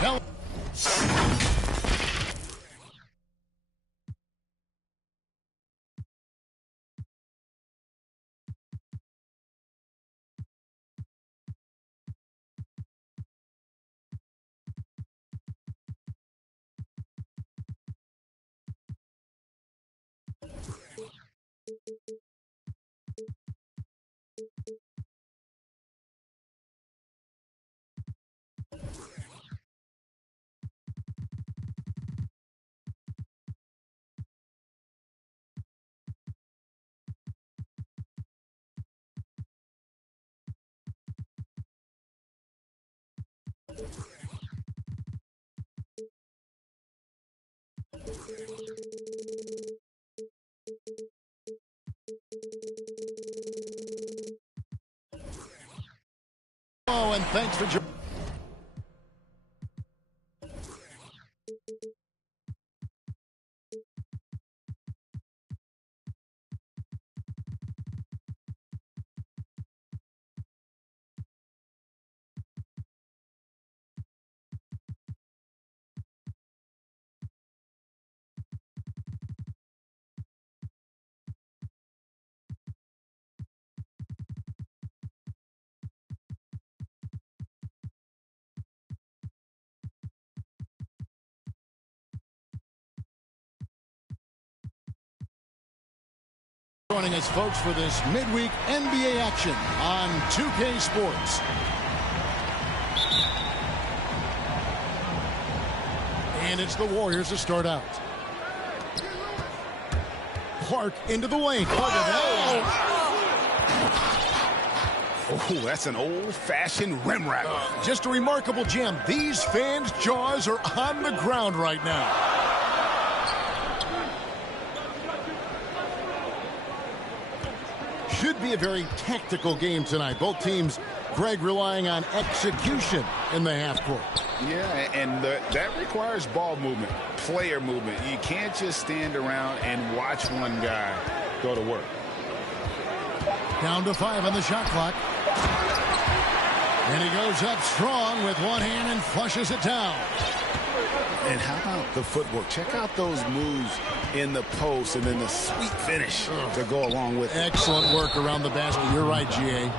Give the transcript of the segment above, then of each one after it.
Hell. Oh, and thanks for joining. Joining us, folks, for this midweek NBA action on 2K Sports. And it's the Warriors to start out. Clark into the lane. Look at that. Oh, that's an old-fashioned rim rattler. Just a remarkable jam. These fans' jaws are on the ground right now. Should be a very tactical game tonight. Both teams, Greg, relying on execution in the half court. Yeah, and that requires ball movement, player movement. You can't just stand around and watch one guy go to work. Down to 5 on the shot clock. And he goes up strong with one hand and flushes it down. And how about the footwork? Check out those moves in the post and then the sweet finish to go along with it. Excellent work around the basket. You're right, G.A.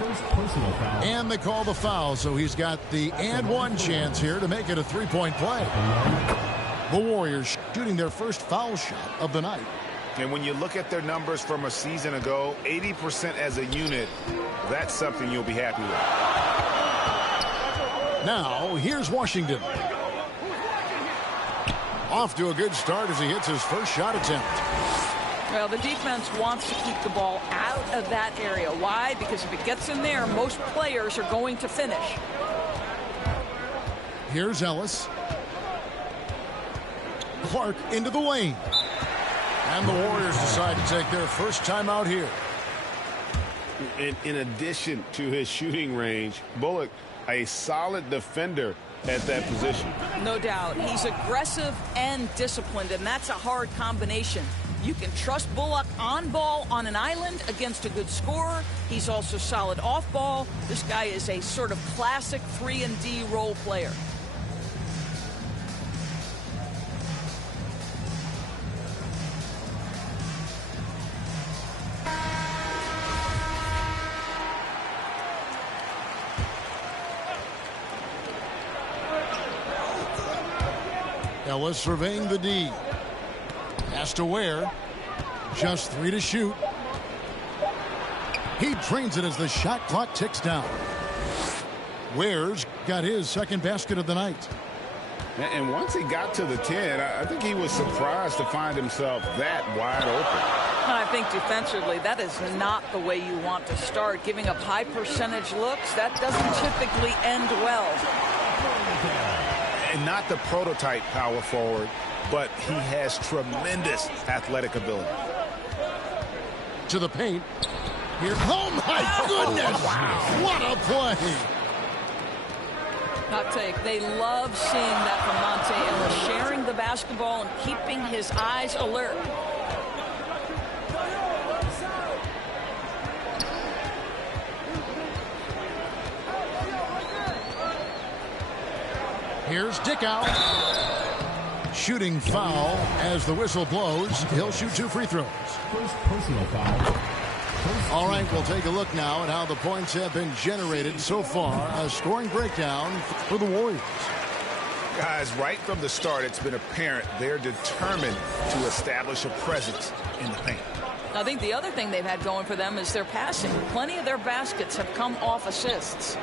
First personal foul. And they call the foul, so he's got the and one chance here to make it a three-point play. The Warriors shooting their first foul shot of the night. And when you look at their numbers from a season ago, 80% as a unit, that's something you'll be happy with. Now, here's Washington. Off to a good start as he hits his first shot attempt. Well, the defense wants to keep the ball out of that area. Why? Because if it gets in there, most players are going to finish. Here's Ellis. Clark into the lane. And the Warriors decide to take their first time out here. In addition to his shooting range, Bullock, a solid defender at that position. No doubt. He's aggressive and disciplined, and that's a hard combination. You can trust Bullock on ball on an island against a good scorer. He's also solid off ball. This guy is a sort of classic 3-and-D role player. Ellis surveying the D. Pass to Ware. Just 3 to shoot. He drains it as the shot clock ticks down. Ware's got his second basket of the night. And once he got to the 10, I think he was surprised to find himself that wide open. I think defensively, that is not the way you want to start. Giving up high percentage looks, that doesn't typically end well. And not the prototype power forward, but he has tremendous athletic ability. To the paint. Here. Oh, my goodness. Wow. What a play. I'll tell you, they love seeing that from Monte Ellis, sharing the basketball and keeping his eyes alert. Here's Dick out. Shooting foul as the whistle blows. He'll shoot 2 free throws. First personal foul. All right, we'll take a look now at how the points have been generated so far. A scoring breakdown for the Warriors. Guys, right from the start, it's been apparent they're determined to establish a presence in the paint. I think the other thing they've had going for them is their passing. Plenty of their baskets have come off assists.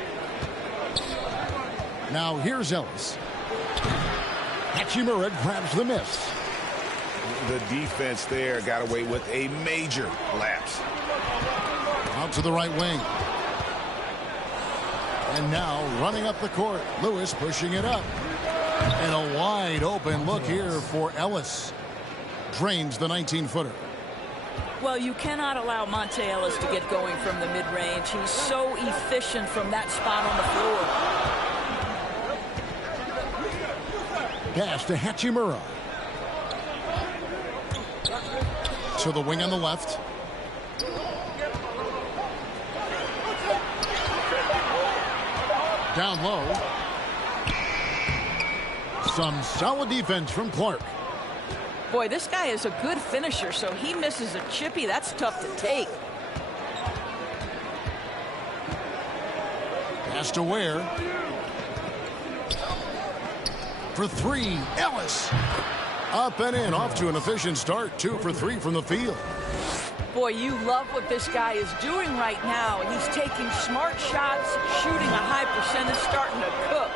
Now here's Ellis. Hachimura grabs the miss. The defense there got away with a major lapse. Out to the right wing. And now running up the court. Lewis pushing it up. And a wide open look here for Ellis. Drains the 19-footer. Well, you cannot allow Monte Ellis to get going from the mid-range. He's so efficient from that spot on the floor. Pass to Hachimura. To the wing on the left. Down low. Some solid defense from Clark. Boy, this guy is a good finisher, so he misses a chippy. That's tough to take. Pass to Ware. For 3, Ellis. Up and in, off to an efficient start. 2 for 3 from the field. Boy, you love what this guy is doing right now. He's taking smart shots, shooting a high percentage, starting to cook.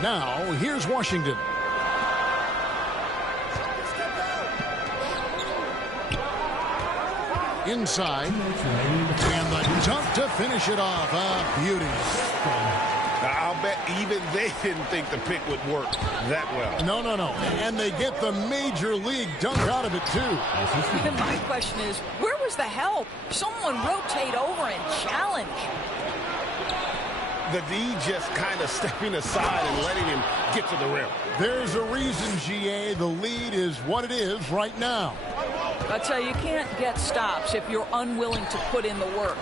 Now, here's Washington. Inside. And the dunk to finish it off. A beauty. I'll bet even they didn't think the pick would work that well. No. And they get the major league dunk out of it, too. My question is, where was the help? Someone rotate over and challenge. The D just kind of stepping aside and letting him get to the rim. There's a reason, GA, the lead is what it is right now. I tell you, you can't get stops if you're unwilling to put in the work.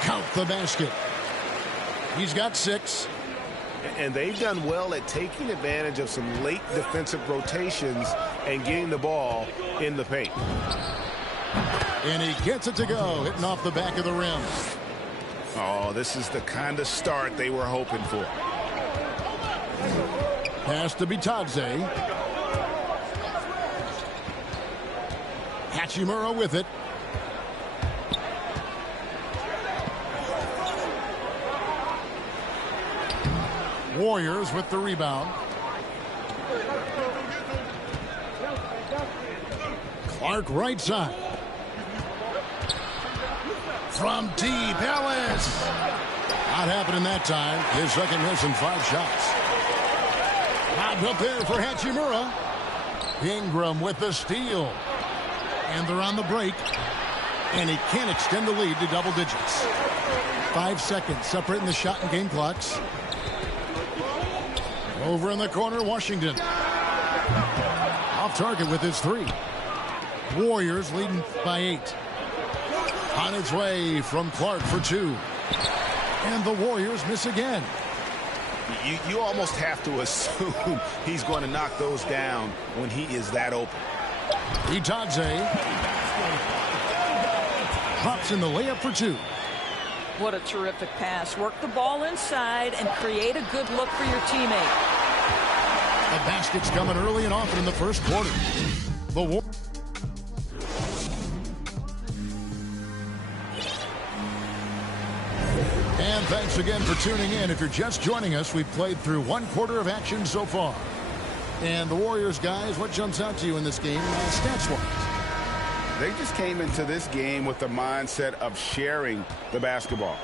Count the basket. He's got 6. And they've done well at taking advantage of some late defensive rotations and getting the ball in the paint. And he gets it to go, hitting off the back of the rim. Oh, this is the kind of start they were hoping for. Pass to Bitadze. Hachimura with it. Warriors with the rebound. Clark right side. From deep, Ellis. Not happening that time. His second miss in 5 shots. Lobbed up there for Hachimura. Ingram with the steal. And they're on the break. And he can't extend the lead to double digits. 5 seconds separating the shot and game clocks. Over in the corner, Washington. Off target with his 3. Warriors leading by 8. On its way from Clark for 2. And the Warriors miss again. You almost have to assume he's going to knock those down when he is that open. Bitadze drops in the layup for 2. What a terrific pass. Work the ball inside and create a good look for your teammate. The basket's coming early and often in the first quarter. The And thanks again for tuning in. If you're just joining us, we've played through 1 quarter of action so far. And the Warriors, guys, what jumps out to you in this game stats-wise? They just came into this game with the mindset of sharing the basketball.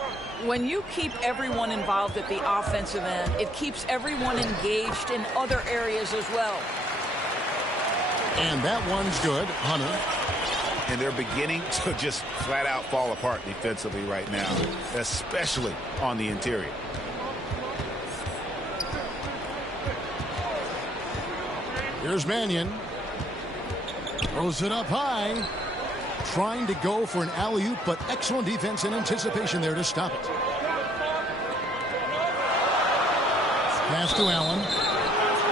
When you keep everyone involved at the offensive end, it keeps everyone engaged in other areas as well. And that one's good, Hunter. And they're beginning to just flat out fall apart defensively right now, especially on the interior. Here's Mannion. Throws it up high. Trying to go for an alley-oop, but excellent defense and anticipation there to stop it. Pass to Allen.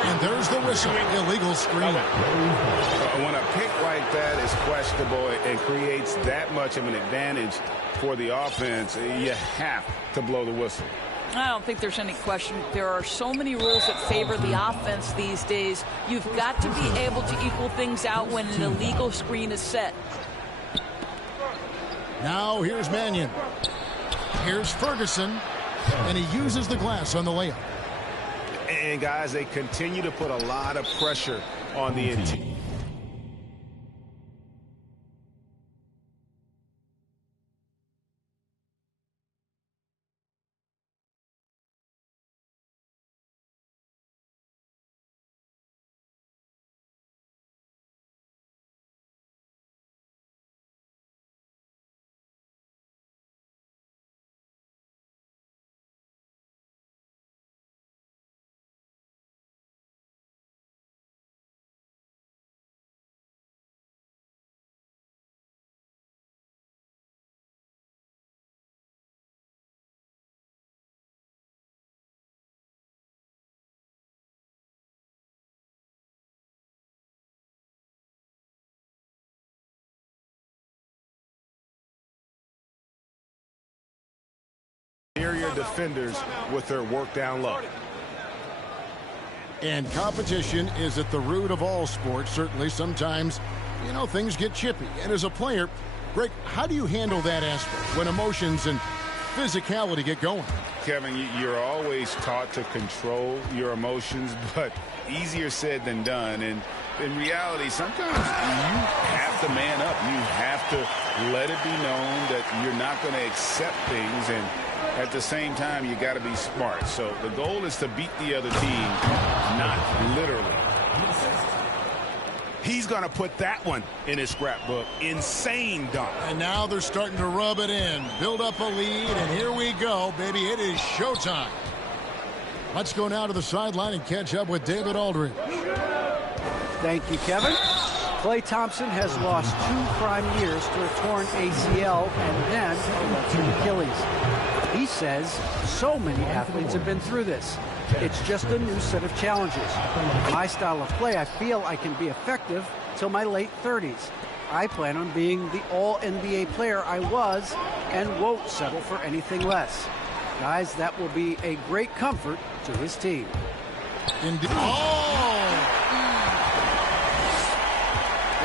And there's the whistle. Illegal screen. When a pick like that is questionable and creates that much of an advantage for the offense, you have to blow the whistle. I don't think there's any question. There are so many rules that favor the offense these days. You've got to be able to equal things out when an illegal screen is set. Now here's Mannion. Here's Ferguson. And he uses the glass on the layup. And, guys, they continue to put a lot of pressure on the interior. Defenders with their work down low. And competition is at the root of all sports. Certainly sometimes, you know, things get chippy. And as a player, Greg, how do you handle that aspect when emotions and physicality get going? Kevin, you're always taught to control your emotions, but easier said than done. And in reality, sometimes you have to man up. You have to let it be known that you're not going to accept things, and at the same time, you got to be smart. So the goal is to beat the other team, not literally. He's going to put that one in his scrapbook. Insane dunk. And now they're starting to rub it in, build up a lead, and here we go, baby. It is showtime. Let's go now to the sideline and catch up with David Aldridge. Thank you, Kevin. Klay Thompson has lost 2 prime years to a torn ACL and then a ruptured Achilles. He says so many athletes have been through this. It's just a new set of challenges. My style of play, I feel I can be effective till my late 30s. I plan on being the all-NBA player I was and won't settle for anything less. Guys, that will be a great comfort to his team. Indeed. Oh!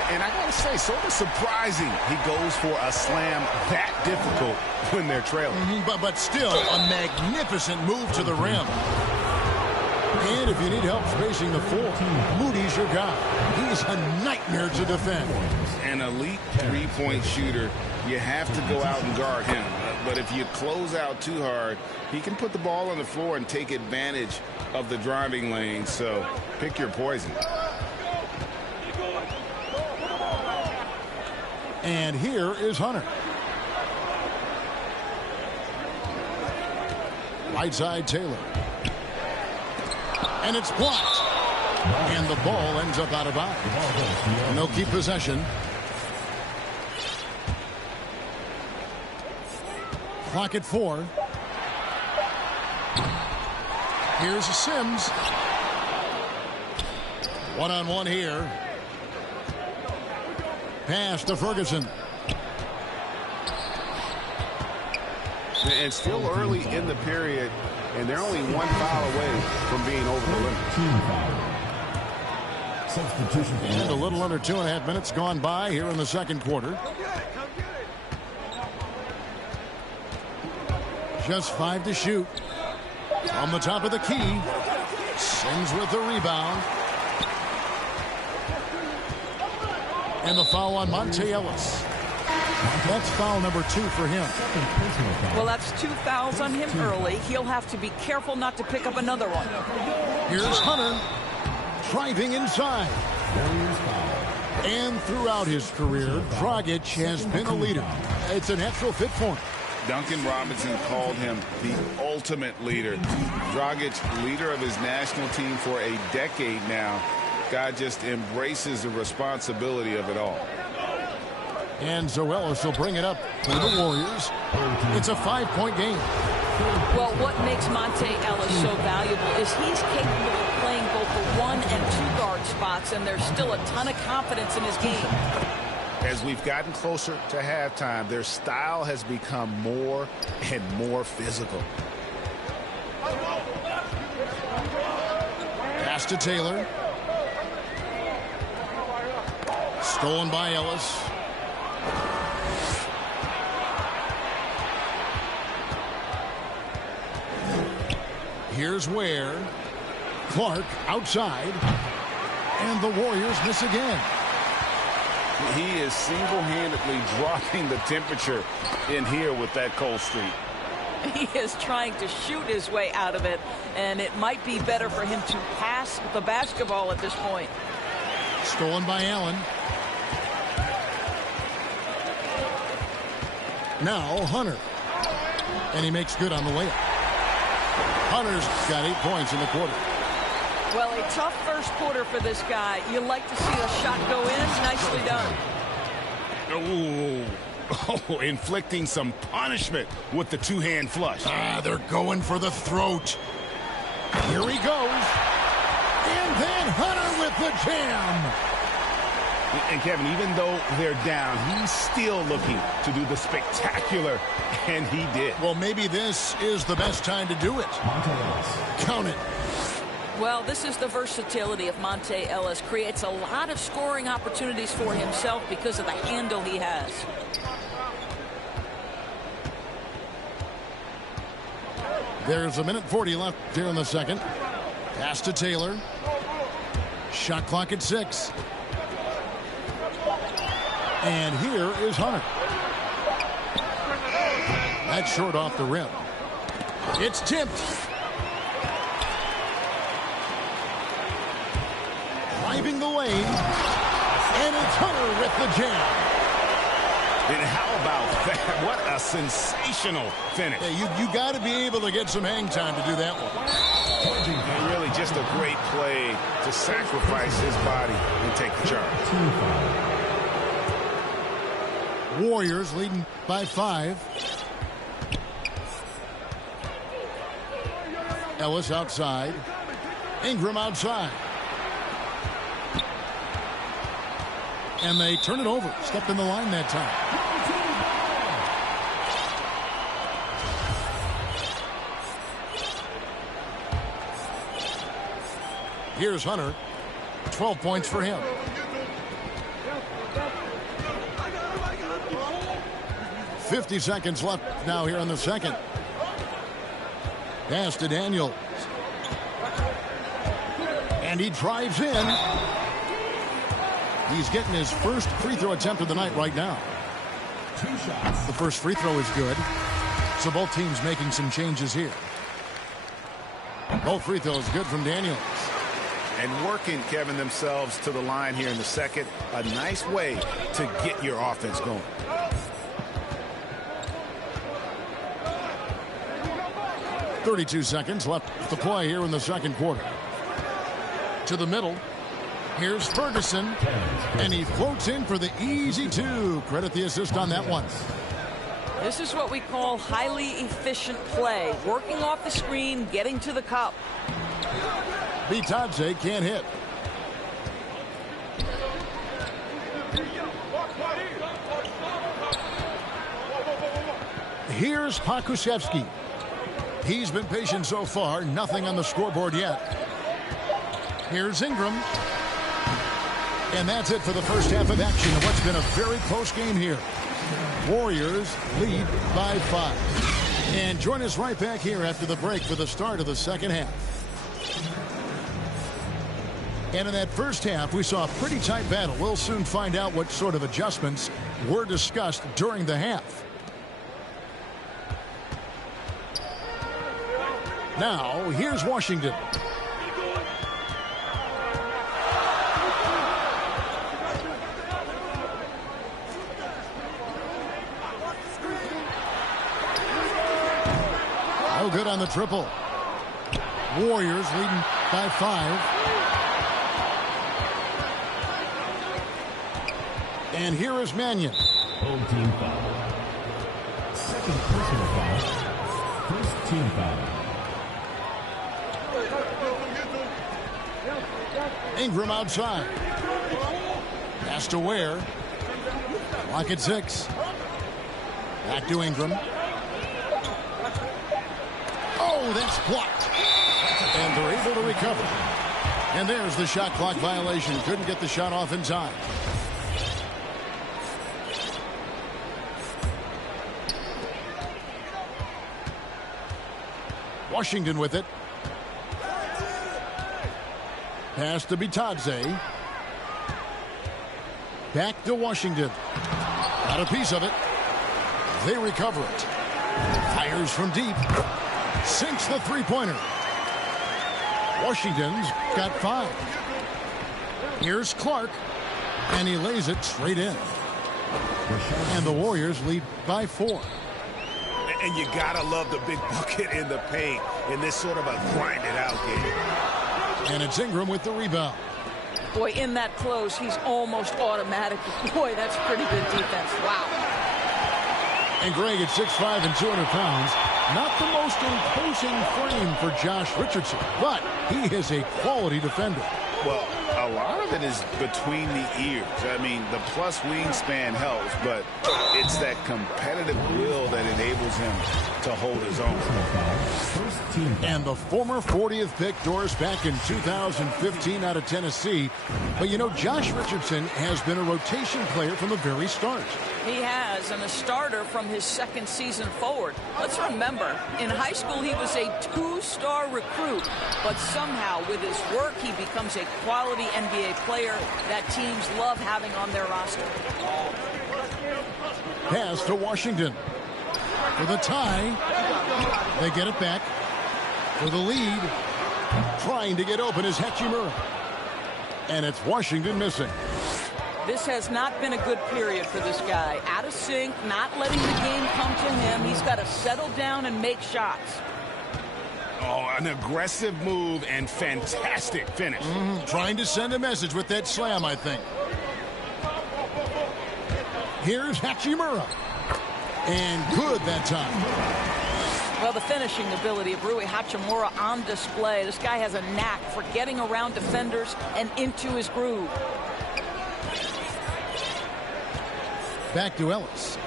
And I gotta say, sort of surprising he goes for a slam that difficult when they're trailing. But still, a magnificent move to the rim. And if you need help spacing the floor, Moody's your guy. He's a nightmare to defend. An elite three-point shooter, you have to go out and guard him. But if you close out too hard, he can put the ball on the floor and take advantage of the driving lane. So pick your poison. And here is Hunter. Right side Taylor. And it's blocked. And the ball ends up out of bounds. And they'll keep possession. Clock at 4. Here's Sims. One-on-one here. Pass to Ferguson. And still early in the period, and they're only 1 foul away from being over the limit. Substitution. And a little under 2.5 minutes gone by here in the second quarter. Just 5 to shoot. On the top of the key. Sims with the rebound. And the foul on Monte Ellis. That's foul number 2 for him. Well, that's 2 fouls on him early. He'll have to be careful not to pick up another one. Here's Hunter driving inside. And throughout his career, Dragic has been a leader. It's a natural fit for him. Duncan Robinson called him the ultimate leader. Dragic, leader of his national team for a decade now. Guy just embraces the responsibility of it all. And Zoelis will bring it up for the Warriors. It's a 5-point game. Well, what makes Monte Ellis so valuable is he's capable of playing both the 1 and 2 guard spots, and there's still a ton of confidence in his game. As we've gotten closer to halftime, their style has become more and more physical. Pass to Taylor. Stolen by Ellis. Here's Ware. Clark outside. And the Warriors miss again. He is single-handedly dropping the temperature in here with that cold streak. He is trying to shoot his way out of it, and it might be better for him to pass the basketball at this point. Stolen by Allen. Now Hunter. And he makes good on the layup. Hunter's got 8 points in the quarter. Well, a tough first quarter for this guy. You like to see the shot go in. Nicely done. Oh, inflicting some punishment with the two-hand flush. They're going for the throat. Here he goes. And then Hunter with the jam. And Kevin, even though they're down, he's still looking to do the spectacular, and he did. Well, maybe this is the best time to do it. Count it. Well, this is the versatility of Monte Ellis. Creates a lot of scoring opportunities for himself because of the handle he has. There's 1:40 left here in the second. Pass to Taylor. Shot clock at 6. And here is Hunter. That's short off the rim. It's tipped. Driving the lane. And it's Hunter with the jam. And how about that? What a sensational finish. Yeah, you got to be able to get some hang time to do that one. And really just a great play to sacrifice his body and take the charge. Warriors leading by 5. Ellis outside. Ingram outside. And they turn it over. Stepped in the line that time. Here's Hunter. 12 points for him. .50 seconds left now here in the second. Pass to Daniels. And he drives in. He's getting his first free throw attempt of the night right now. The first free throw is good. So both teams making some changes here. Both free throws good from Daniels. And working, Kevin, themselves to the line here in the second. A nice way to get your offense going. .32 seconds left to play here in the second quarter. To the middle. Here's Ferguson. And he floats in for the easy 2. Credit the assist on that one. This is what we call highly efficient play. Working off the screen, getting to the cup. Bitadze can't hit. Here's Pokusevski. He's been patient so far. Nothing on the scoreboard yet. Here's Ingram. And that's it for the first half of action of what's been a very close game here. Warriors lead by 5. And join us right back here after the break for the start of the second half. And in that first half, we saw a pretty tight battle. We'll soon find out what sort of adjustments were discussed during the half. Now, here's Washington. No good on the triple. Warriors leading by 5. And here is Mannion. Whole team foul. Second personal foul. First team foul. Ingram outside. Pass to Ware. Clock at 6. Back to Ingram. Oh, that's blocked. And they're able to recover. And there's the shot clock violation. Couldn't get the shot off in time. Washington with it. Pass to Bitadze. Back to Washington. Got a piece of it. They recover it. Fires from deep. Sinks the three-pointer. Washington's got 5. Here's Clark. And he lays it straight in. And the Warriors lead by 4. And you gotta love the big bucket in the paint in this sort of a grind-it-out game. And it's Ingram with the rebound. Boy, in that close, he's almost automatic. Boy, that's pretty good defense. Wow. And Greg at 6'5" and 200 pounds. Not the most imposing frame for Josh Richardson, but he is a quality defender. Well, a lot of it is between the ears. I mean, the plus wingspan helps, but it's that competitive will that enables him to hold his own. First team foul. And the former 40th pick Doris back in 2015 out of Tennessee. But you know, Josh Richardson has been a rotation player from the very start. He has, and a starter from his second season forward. Let's remember, in high school he was a 2-star recruit, but somehow with his work he becomes a quality NBA player that teams love having on their roster. Pass to Washington. For the tie. They get it back. For the lead. Trying to get open is Hachimura. And it's Washington missing. This has not been a good period for this guy. Out of sync, not letting the game come to him. He's got to settle down and make shots. Oh, an aggressive move and fantastic finish. Trying to send a message with that slam, I think. Here's Hachimura. And good that time. Well, the finishing ability of Rui Hachimura on display. This guy has a knack for getting around defenders and into his groove. Back to Ellis.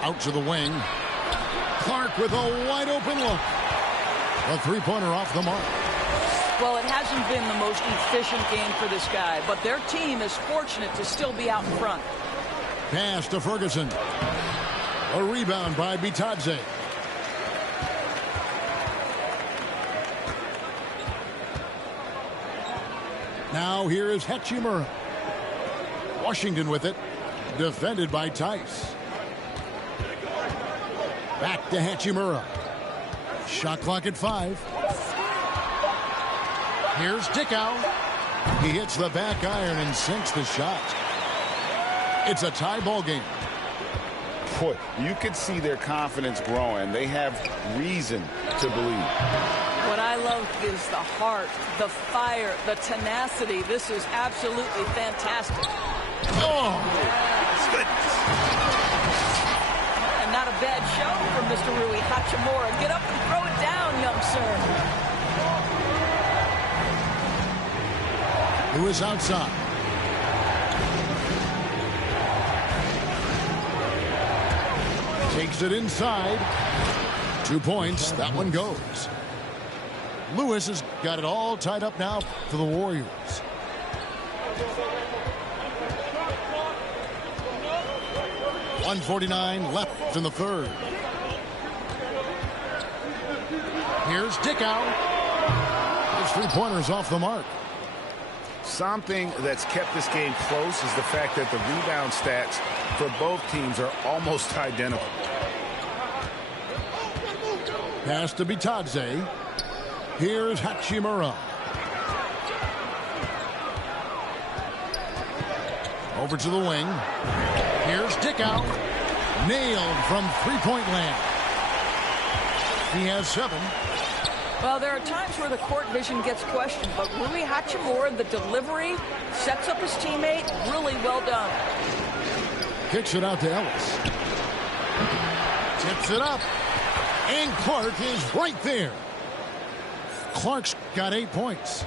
Out to the wing. Clark with a wide open look. A three-pointer off the mark. Well, it hasn't been the most efficient game for this guy, but their team is fortunate to still be out in front. Pass to Ferguson. A rebound by Bitadze. Now here is Hachimura. Washington with it. Defended by Tice. Back to Hachimura. Shot clock at 5. Here's Dickow. He hits the back iron and sinks the shot. It's a tie ball game. Boy, you could see their confidence growing. They have reason to believe. What I love is the heart, the fire, the tenacity. This is absolutely fantastic. Oh! Goodness. And not a bad show from Mr. Rui Hachimura. Get up and throw it down, young sir. Who is outside? Takes it inside. 2 points. That one goes. Lewis has got it all tied up now for the Warriors. .149 left in the third. Here's Dickow. His three-pointer's off the mark. Something that's kept this game close is the fact that the rebound stats for both teams are almost identical. Pass to Bitadze. Here's Hachimura. Over to the wing. Here's Dickow. Nailed from three-point land. He has 7. Well, there are times where the court vision gets questioned, but Rui Hachimura, the delivery, sets up his teammate. Really well done. Kicks it out to Ellis. Tips it up. And Clark is right there. Clark's got 8 points.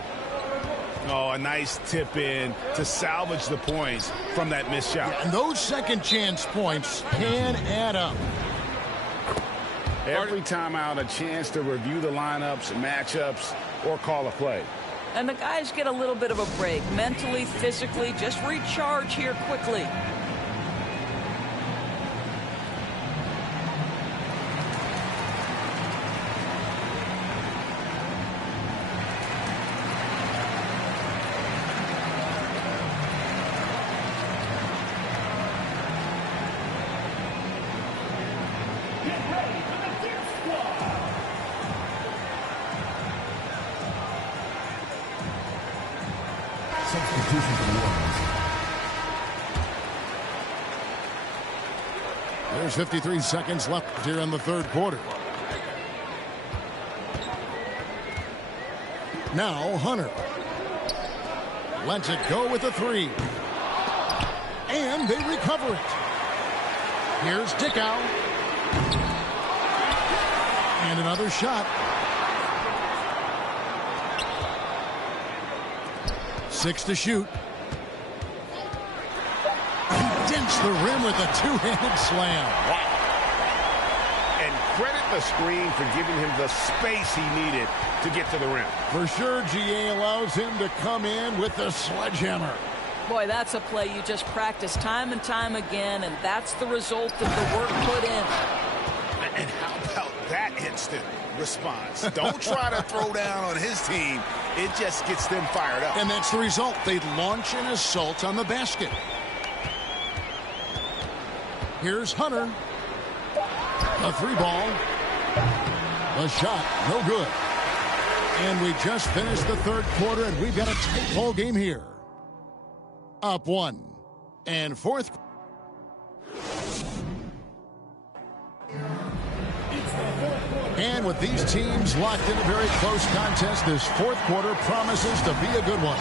Oh, a nice tip in to salvage the points from that missed shot. And those second chance points can add up. Every time out, a chance to review the lineups, matchups, or call a play. And the guys get a little bit of a break, mentally, physically, just recharge here quickly. Substitution for the Warriors. There's 53 seconds left here in the third quarter. Now Hunter. Lets it go with the 3. And they recover it. Here's Dickow. And another shot. 6 to shoot. He dents the rim with a two-handed slam. Wow. And credit the screen for giving him the space he needed to get to the rim. For sure, GA allows him to come in with the sledgehammer. Boy, that's a play you just practice time and time again, and that's the result of the work put in. And how about that instant response? Don't try to throw down on his team. It just gets them fired up. And that's the result. They launch an assault on the basket. Here's Hunter. A 3-ball. The shot, no good. And we just finished the third quarter, and we've got a tight ball game here. Up 1. And fourth. And with these teams locked in a very close contest, this fourth quarter promises to be a good one.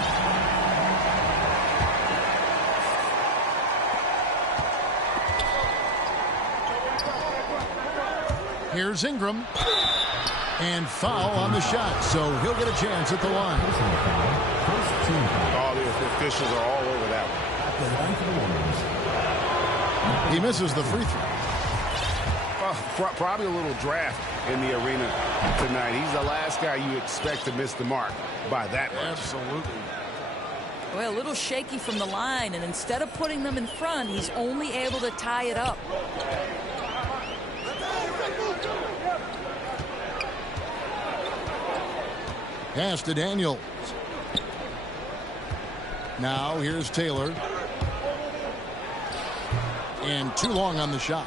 Here's Ingram. And foul on the shot, so he'll get a chance at the line. All the officials are all over that one. He misses the free throw. Probably a little draft in the arena tonight. He's the last guy you expect to miss the mark by that much. Absolutely. Well, a little shaky from the line, and instead of putting them in front, he's only able to tie it up. Pass to Daniels. Now here's Taylor. And too long on the shot.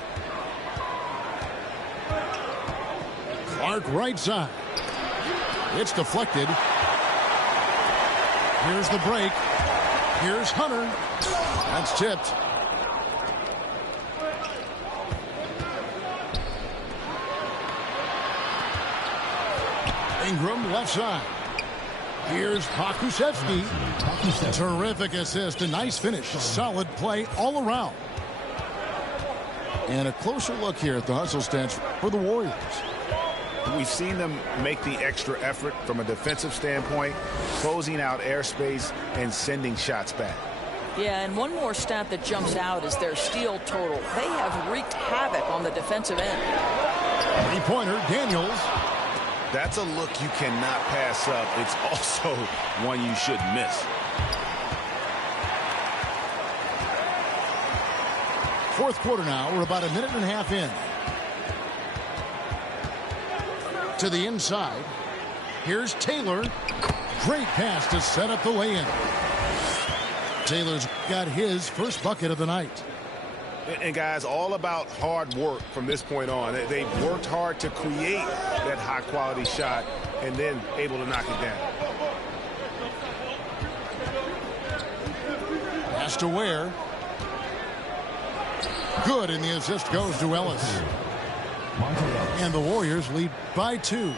Clark right side. It's deflected. Here's the break. Here's Hunter. That's tipped. Ingram left side. Here's Pokusevski. Terrific assist. A nice finish. Solid play all around. And a closer look here at the hustle stats for the Warriors. We've seen them make the extra effort from a defensive standpoint, closing out airspace and sending shots back. Yeah, and one more stat that jumps out is their steal total. They have wreaked havoc on the defensive end. Three-pointer, Daniels. That's a look you cannot pass up. It's also one you shouldn't miss. Fourth quarter now. We're about a minute and a half in. To the inside. Here's Taylor. Great pass to set up the lay-in. Taylor's got his first bucket of the night. And guys, all about hard work from this point on. They've worked hard to create that high-quality shot and then able to knock it down. Pass to Ware. Good, and the assist goes to Ellis. And the Warriors lead by 2.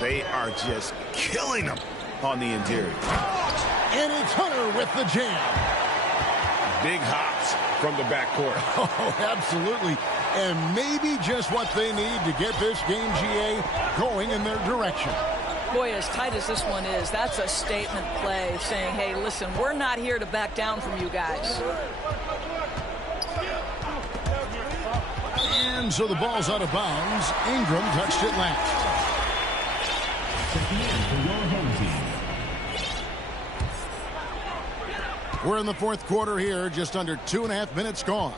They are just killing them on the interior. And it's Hunter with the jam. Big hops from the backcourt. Oh, absolutely. And maybe just what they need to get this game, GA, going in their direction. Boy, as tight as this one is, that's a statement play saying, hey, listen, we're not here to back down from you guys. And so the ball's out of bounds. Ingram touched it last. We're in the fourth quarter here, just under 2.5 minutes gone.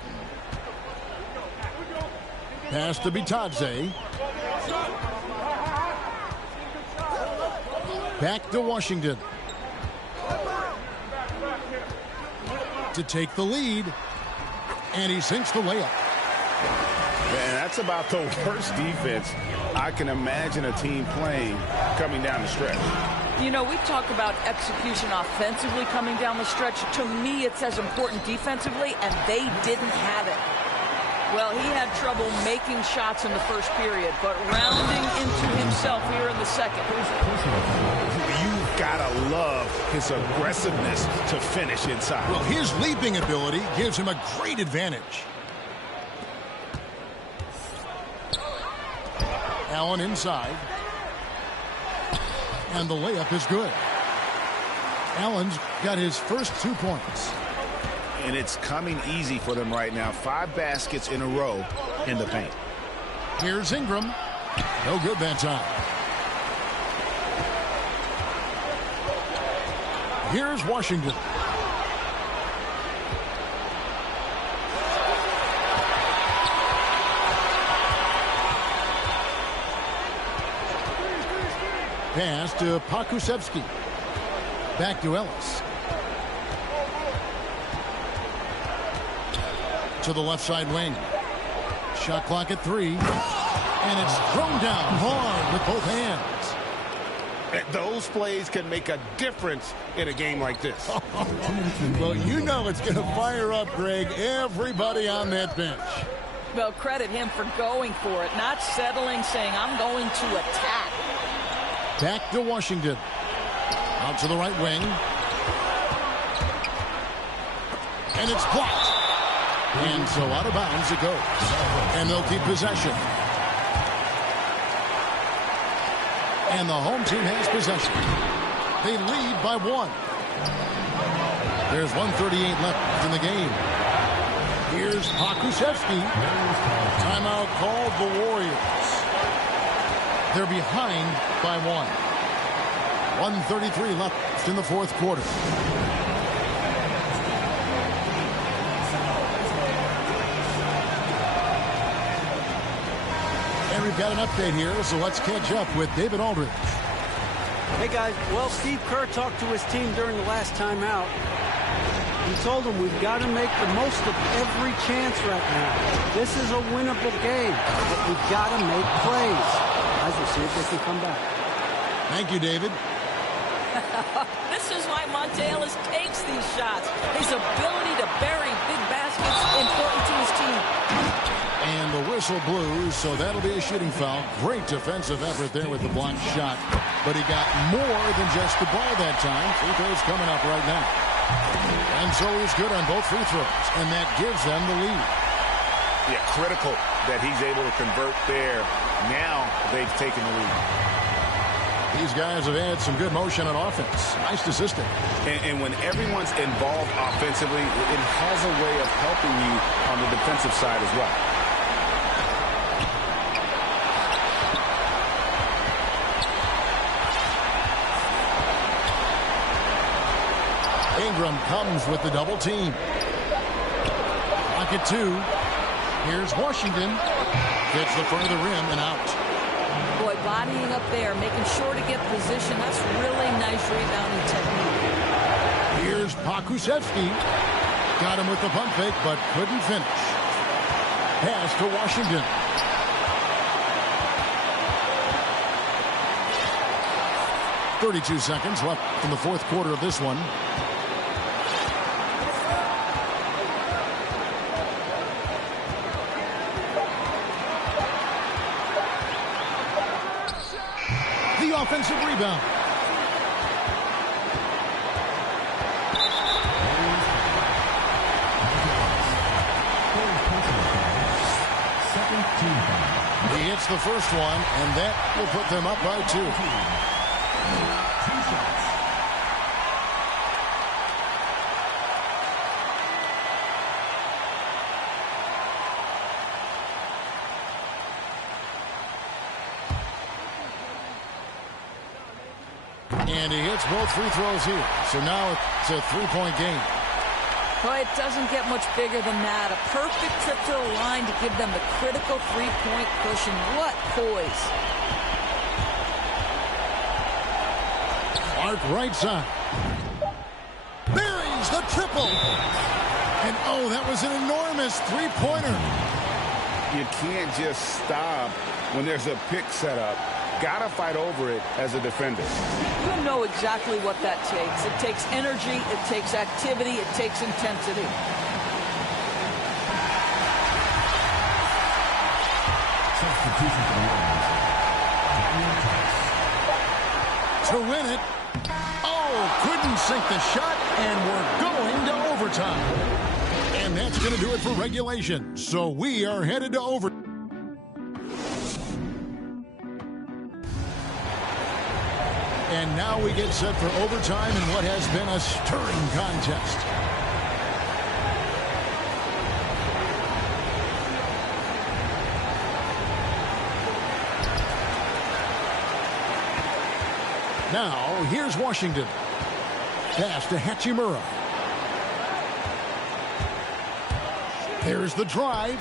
Pass to Bitadze. Back to Washington. To take the lead. And he sinks the layup. And that's about the worst defense I can imagine a team playing coming down the stretch. You know, we talk about execution offensively coming down the stretch. To me, it's as important defensively, and they didn't have it. Well, he had trouble making shots in the first period, but rounding into himself here in the second. You've got to love his aggressiveness to finish inside. Well, his leaping ability gives him a great advantage. Allen inside. And the layup is good. Allen's got his first 2 points. And it's coming easy for them right now. 5 baskets in a row in the paint. Here's Ingram. No good that time. Here's Washington. Pass to Pokusevski. Back to Ellis. To the left side wing. Shot clock at 3. And it's thrown down hard with both hands. Those plays can make a difference in a game like this. Well, you know it's going to fire up, Greg, everybody on that bench. Well, credit him for going for it, not settling, saying, I'm going to attack. Back to Washington. Out to the right wing. And it's blocked. And so out of bounds it goes. And they'll keep possession. And the home team has possession. They lead by 1. There's 1:38 left in the game. Here's Pokusevski. Timeout called the Warriors. They're behind by 1. 1:33 left in the fourth quarter. And we've got an update here, so let's catch up with David Aldridge. Hey, guys. Well, Steve Kerr talked to his team during the last timeout. He told them we've got to make the most of every chance right now. This is a winnable game, but we've got to make plays. Guys, we'll see if they can come back. Thank you, David. This is why Monte Ellis takes these shots. His ability to bury big baskets important to his team. And the whistle blew, so that'll be a shooting foul. Great defensive effort there with the blocked shot. But he got more than just the ball that time. Free throws coming up right now. And so he's good on both free throws. And that gives them the lead. Yeah, critical that he's able to convert there. Now they've taken the lead. These guys have had some good motion on offense. Nice assistant. And when everyone's involved offensively, it has a way of helping you on the defensive side as well. Ingram comes with the double team. Clock at 2. Here's Washington. Gets the front of the rim and out. Boy, bodying up there, making sure to get position. That's really nice rebounding technique. Here's Pokusevski. Got him with the pump fake, but couldn't finish. Pass to Washington. .32 seconds left in the fourth quarter of this one. offensive rebound. Second team foul. He hits the first one, and that will put them up by 2. 2 shots. And he hits both free throws here. So now it's a 3-point game. Boy, it doesn't get much bigger than that. A perfect trip to the line to give them the critical 3-point cushion. What poise. Clark right side. Buries the triple. And oh, that was an enormous 3-pointer. You can't just stop when there's a pick set up. Gotta fight over it as a defender. You know exactly what that takes. It takes energy, it takes activity, it takes intensity. Substitution for the Warriors. To win it. Oh, couldn't sink the shot, and we're going to overtime. And that's going to do it for regulation. So we are headed to overtime. And now we get set for overtime in what has been a stirring contest. Now, here's Washington. Pass to Hachimura. There's the drive.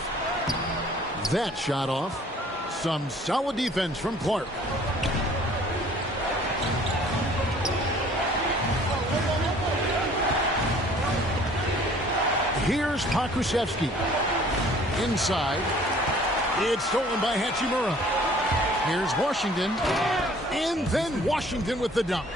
That shot off. Some solid defense from Clark. Here's Pakusevsky. Inside. It's stolen by Hachimura. Here's Washington. And then Washington with the dunk.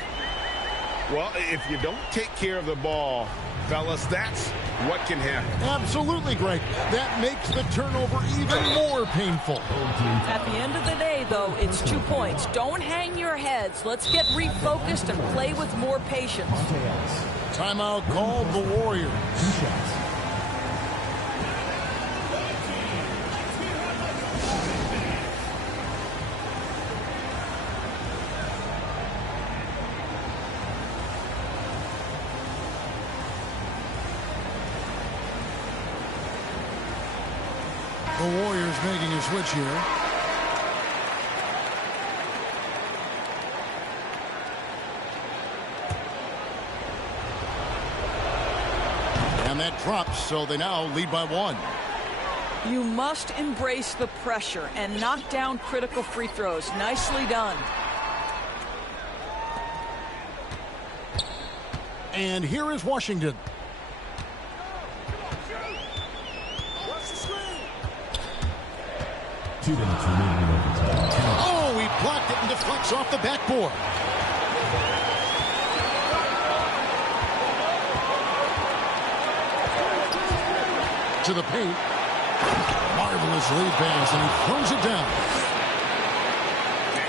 Well, if you don't take care of the ball, fellas, that's what can happen. Absolutely, Greg. That makes the turnover even more painful. At the end of the day, though, it's 2 points. Don't hang your heads. Let's get refocused and play with more patience. Timeout called the Warriors. 2 shots. The Warriors making a switch here. And that drops, so they now lead by 1. You must embrace the pressure and knock down critical free throws. Nicely done. And here is Washington. Two minutes remaining in overtime. Oh, he blocked it and deflects off the backboard. To the paint. Marvelous lead pass, and he throws it down.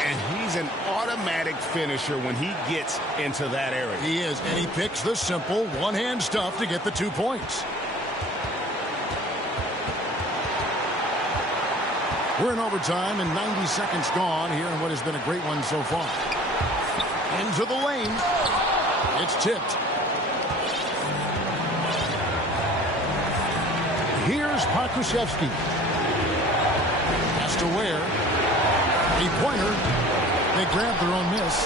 And he's an automatic finisher when he gets into that area. He is, and he picks the simple one-hand stuff to get the 2 points. We're in overtime, and 90 seconds gone here in what has been a great one so far. Into the lane. It's tipped. Here's Pakusevsky. Has to wear. 3-pointer. They grab their own miss.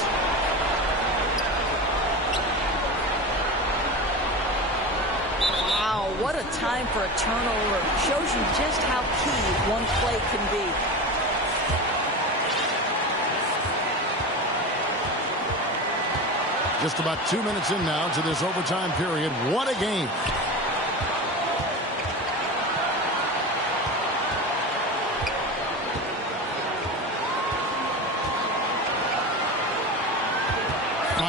Wow, what a time for a turnover. Shows you just how key one play can be. Just about 2 minutes in now to this overtime period. What a game.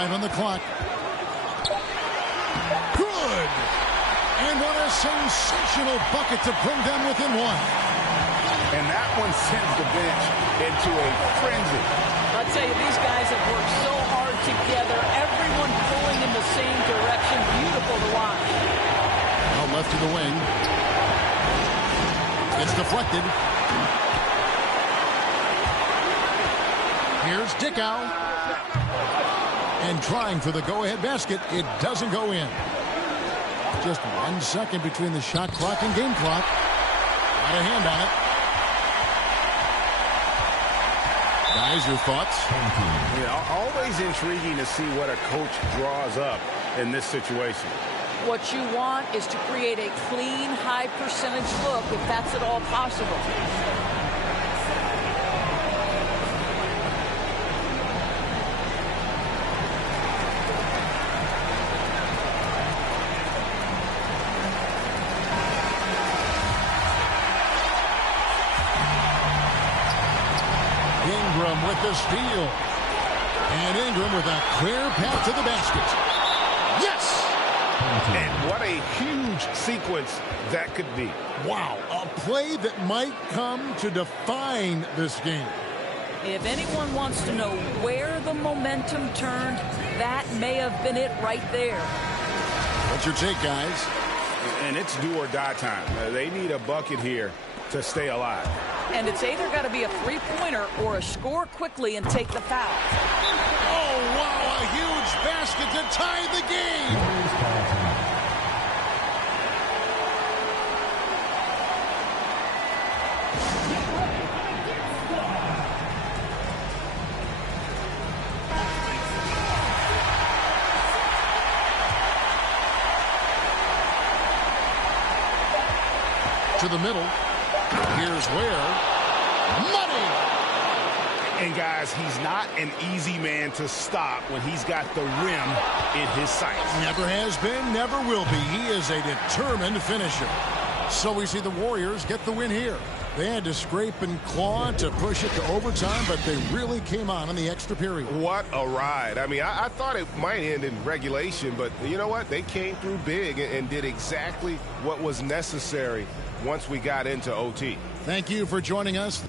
On the clock. Good. And what a sensational bucket to bring them within 1. And that one sends the bench into a frenzy. A tell you, these guys have worked so hard together. Everyone pulling in the same direction. Beautiful to watch. Out left to the wing. It's deflected. Here's Dickow. And trying for the go-ahead basket. It doesn't go in. Just 1 second between the shot clock and game clock. Got a hand on it. Guys, your thoughts? Yeah, always intriguing to see what a coach draws up in this situation. What you want is to create a clean, high-percentage look, if that's at all possible. Ingram with the steal. And Ingram with a clear path to the basket. Yes! And what a huge sequence that could be. Wow, a play that might come to define this game. If anyone wants to know where the momentum turned, that may have been it right there. What's your take, guys? And it's do or die time. They need a bucket here to stay alive. And it's either got to be a three-pointer or a score quickly and take the foul. Oh, wow, a huge basket to tie the game. To the middle. Here's where. Money! And guys, he's not an easy man to stop when he's got the rim in his sights. Never has been, never will be. He is a determined finisher. So we see the Warriors get the win here. They had to scrape and claw to push it to overtime, but they really came on in the extra period. What a ride. I mean, I thought it might end in regulation, but you know what? They came through big and did exactly what was necessary once we got into OT. Thank you for joining us.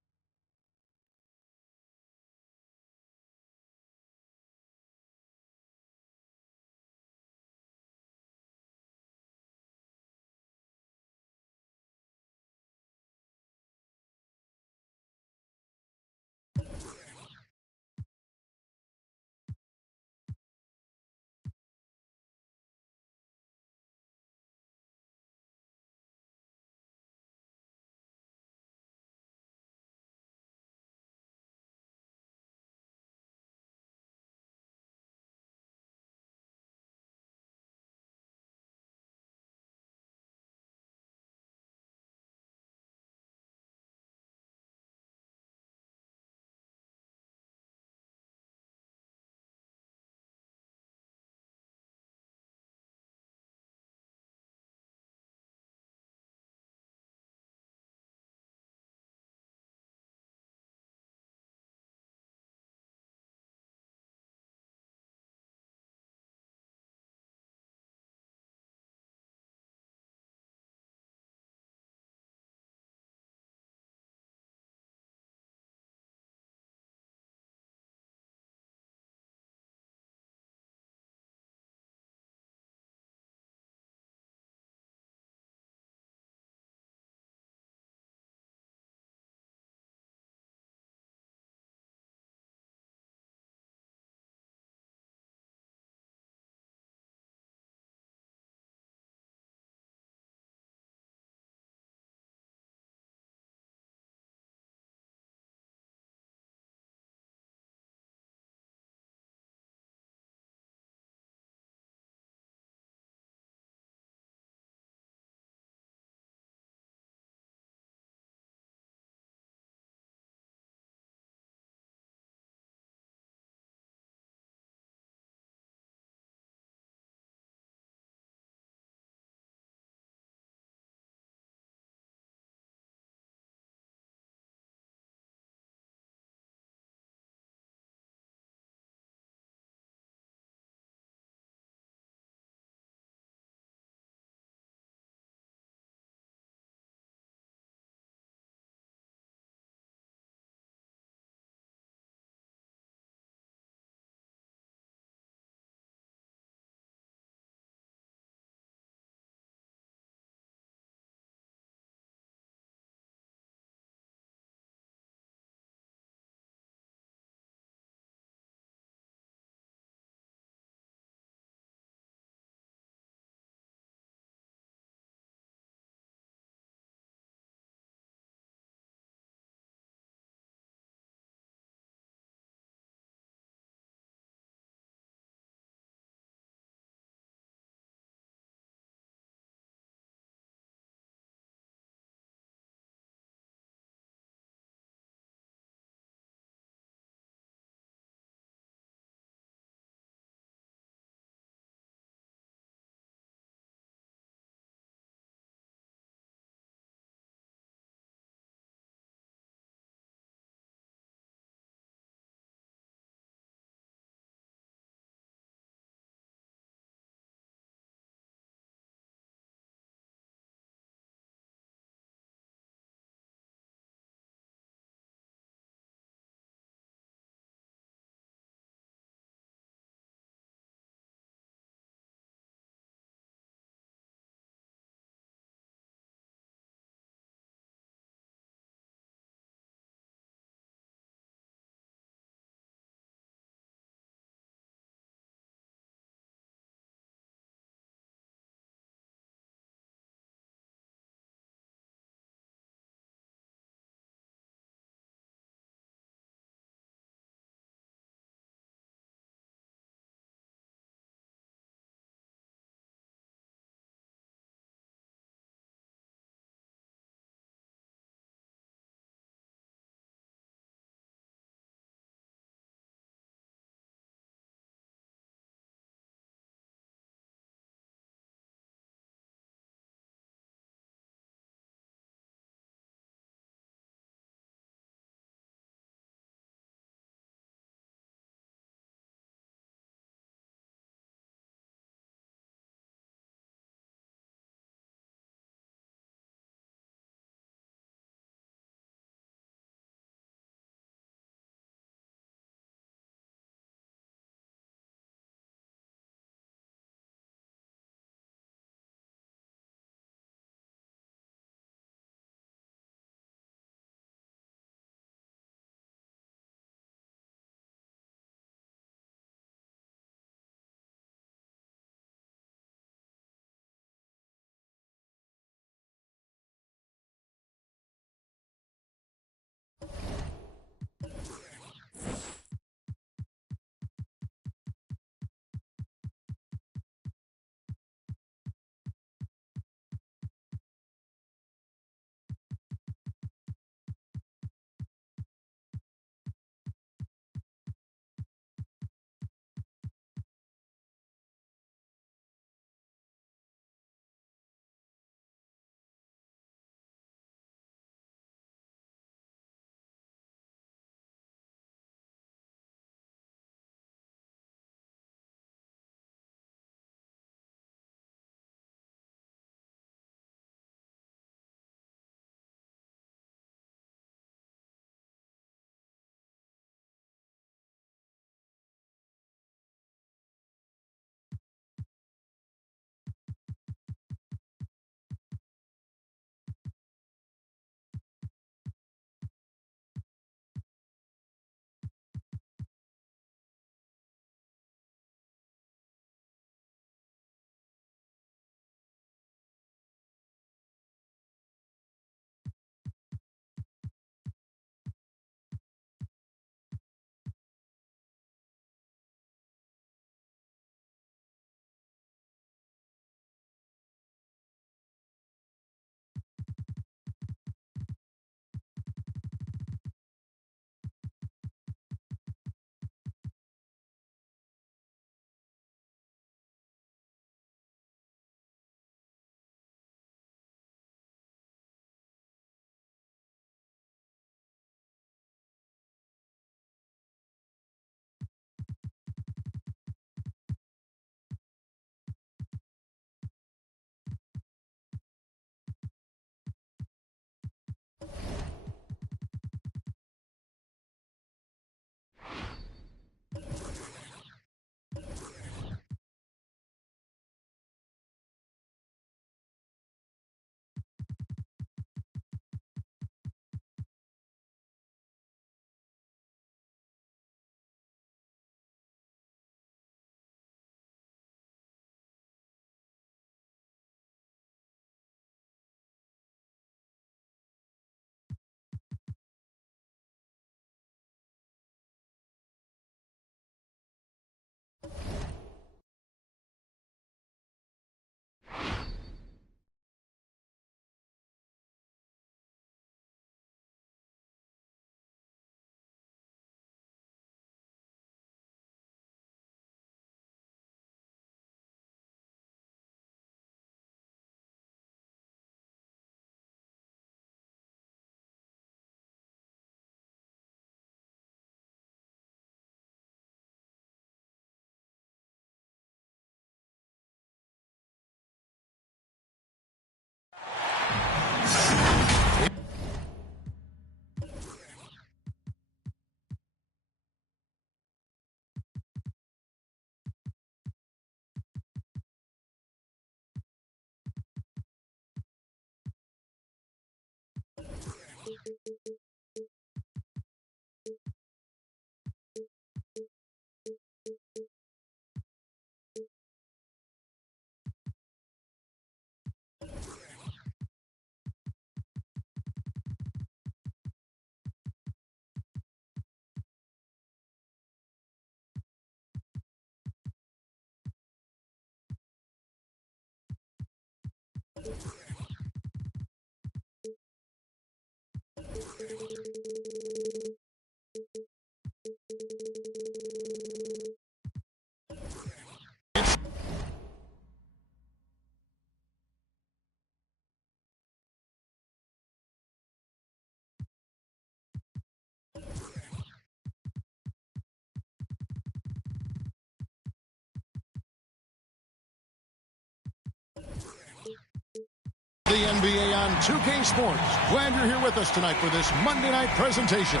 The NBA on 2K Sports. Glad you're here with us tonight for this Monday night presentation.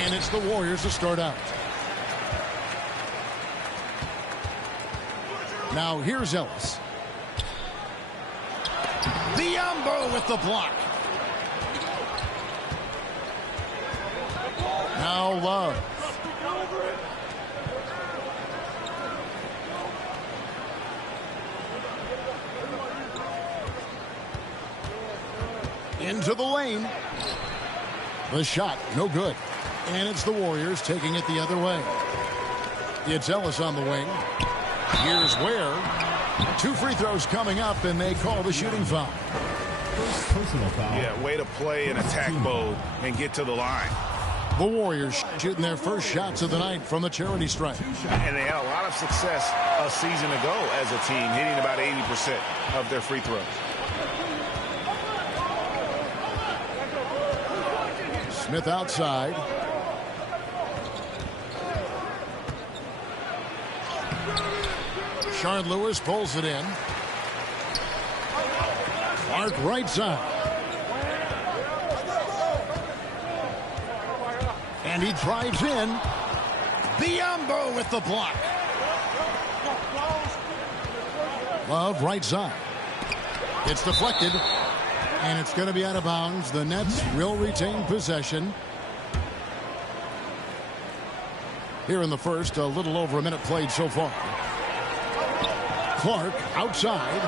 And it's the Warriors to start out. Now here's Ellis. Biyombo with the block. Now Love. Into the lane. The shot, no good. And it's the Warriors taking it the other way. It's Ellis on the wing. Here's Ware. 2 free throws coming up, and they call the shooting foul. Personal foul. Yeah, way to play in attack mode and get to the line. The Warriors shooting their first shots of the night from the charity stripe. And they had a lot of success a season ago as a team, hitting about 80% of their free throws. Smith outside. Shard Lewis pulls it in. Clark right side. And he drives in. Biyombo with the block. Love right side. It's deflected. And it's going to be out of bounds. The Nets will retain possession. Here in the first, a little over a minute played so far. Clark outside.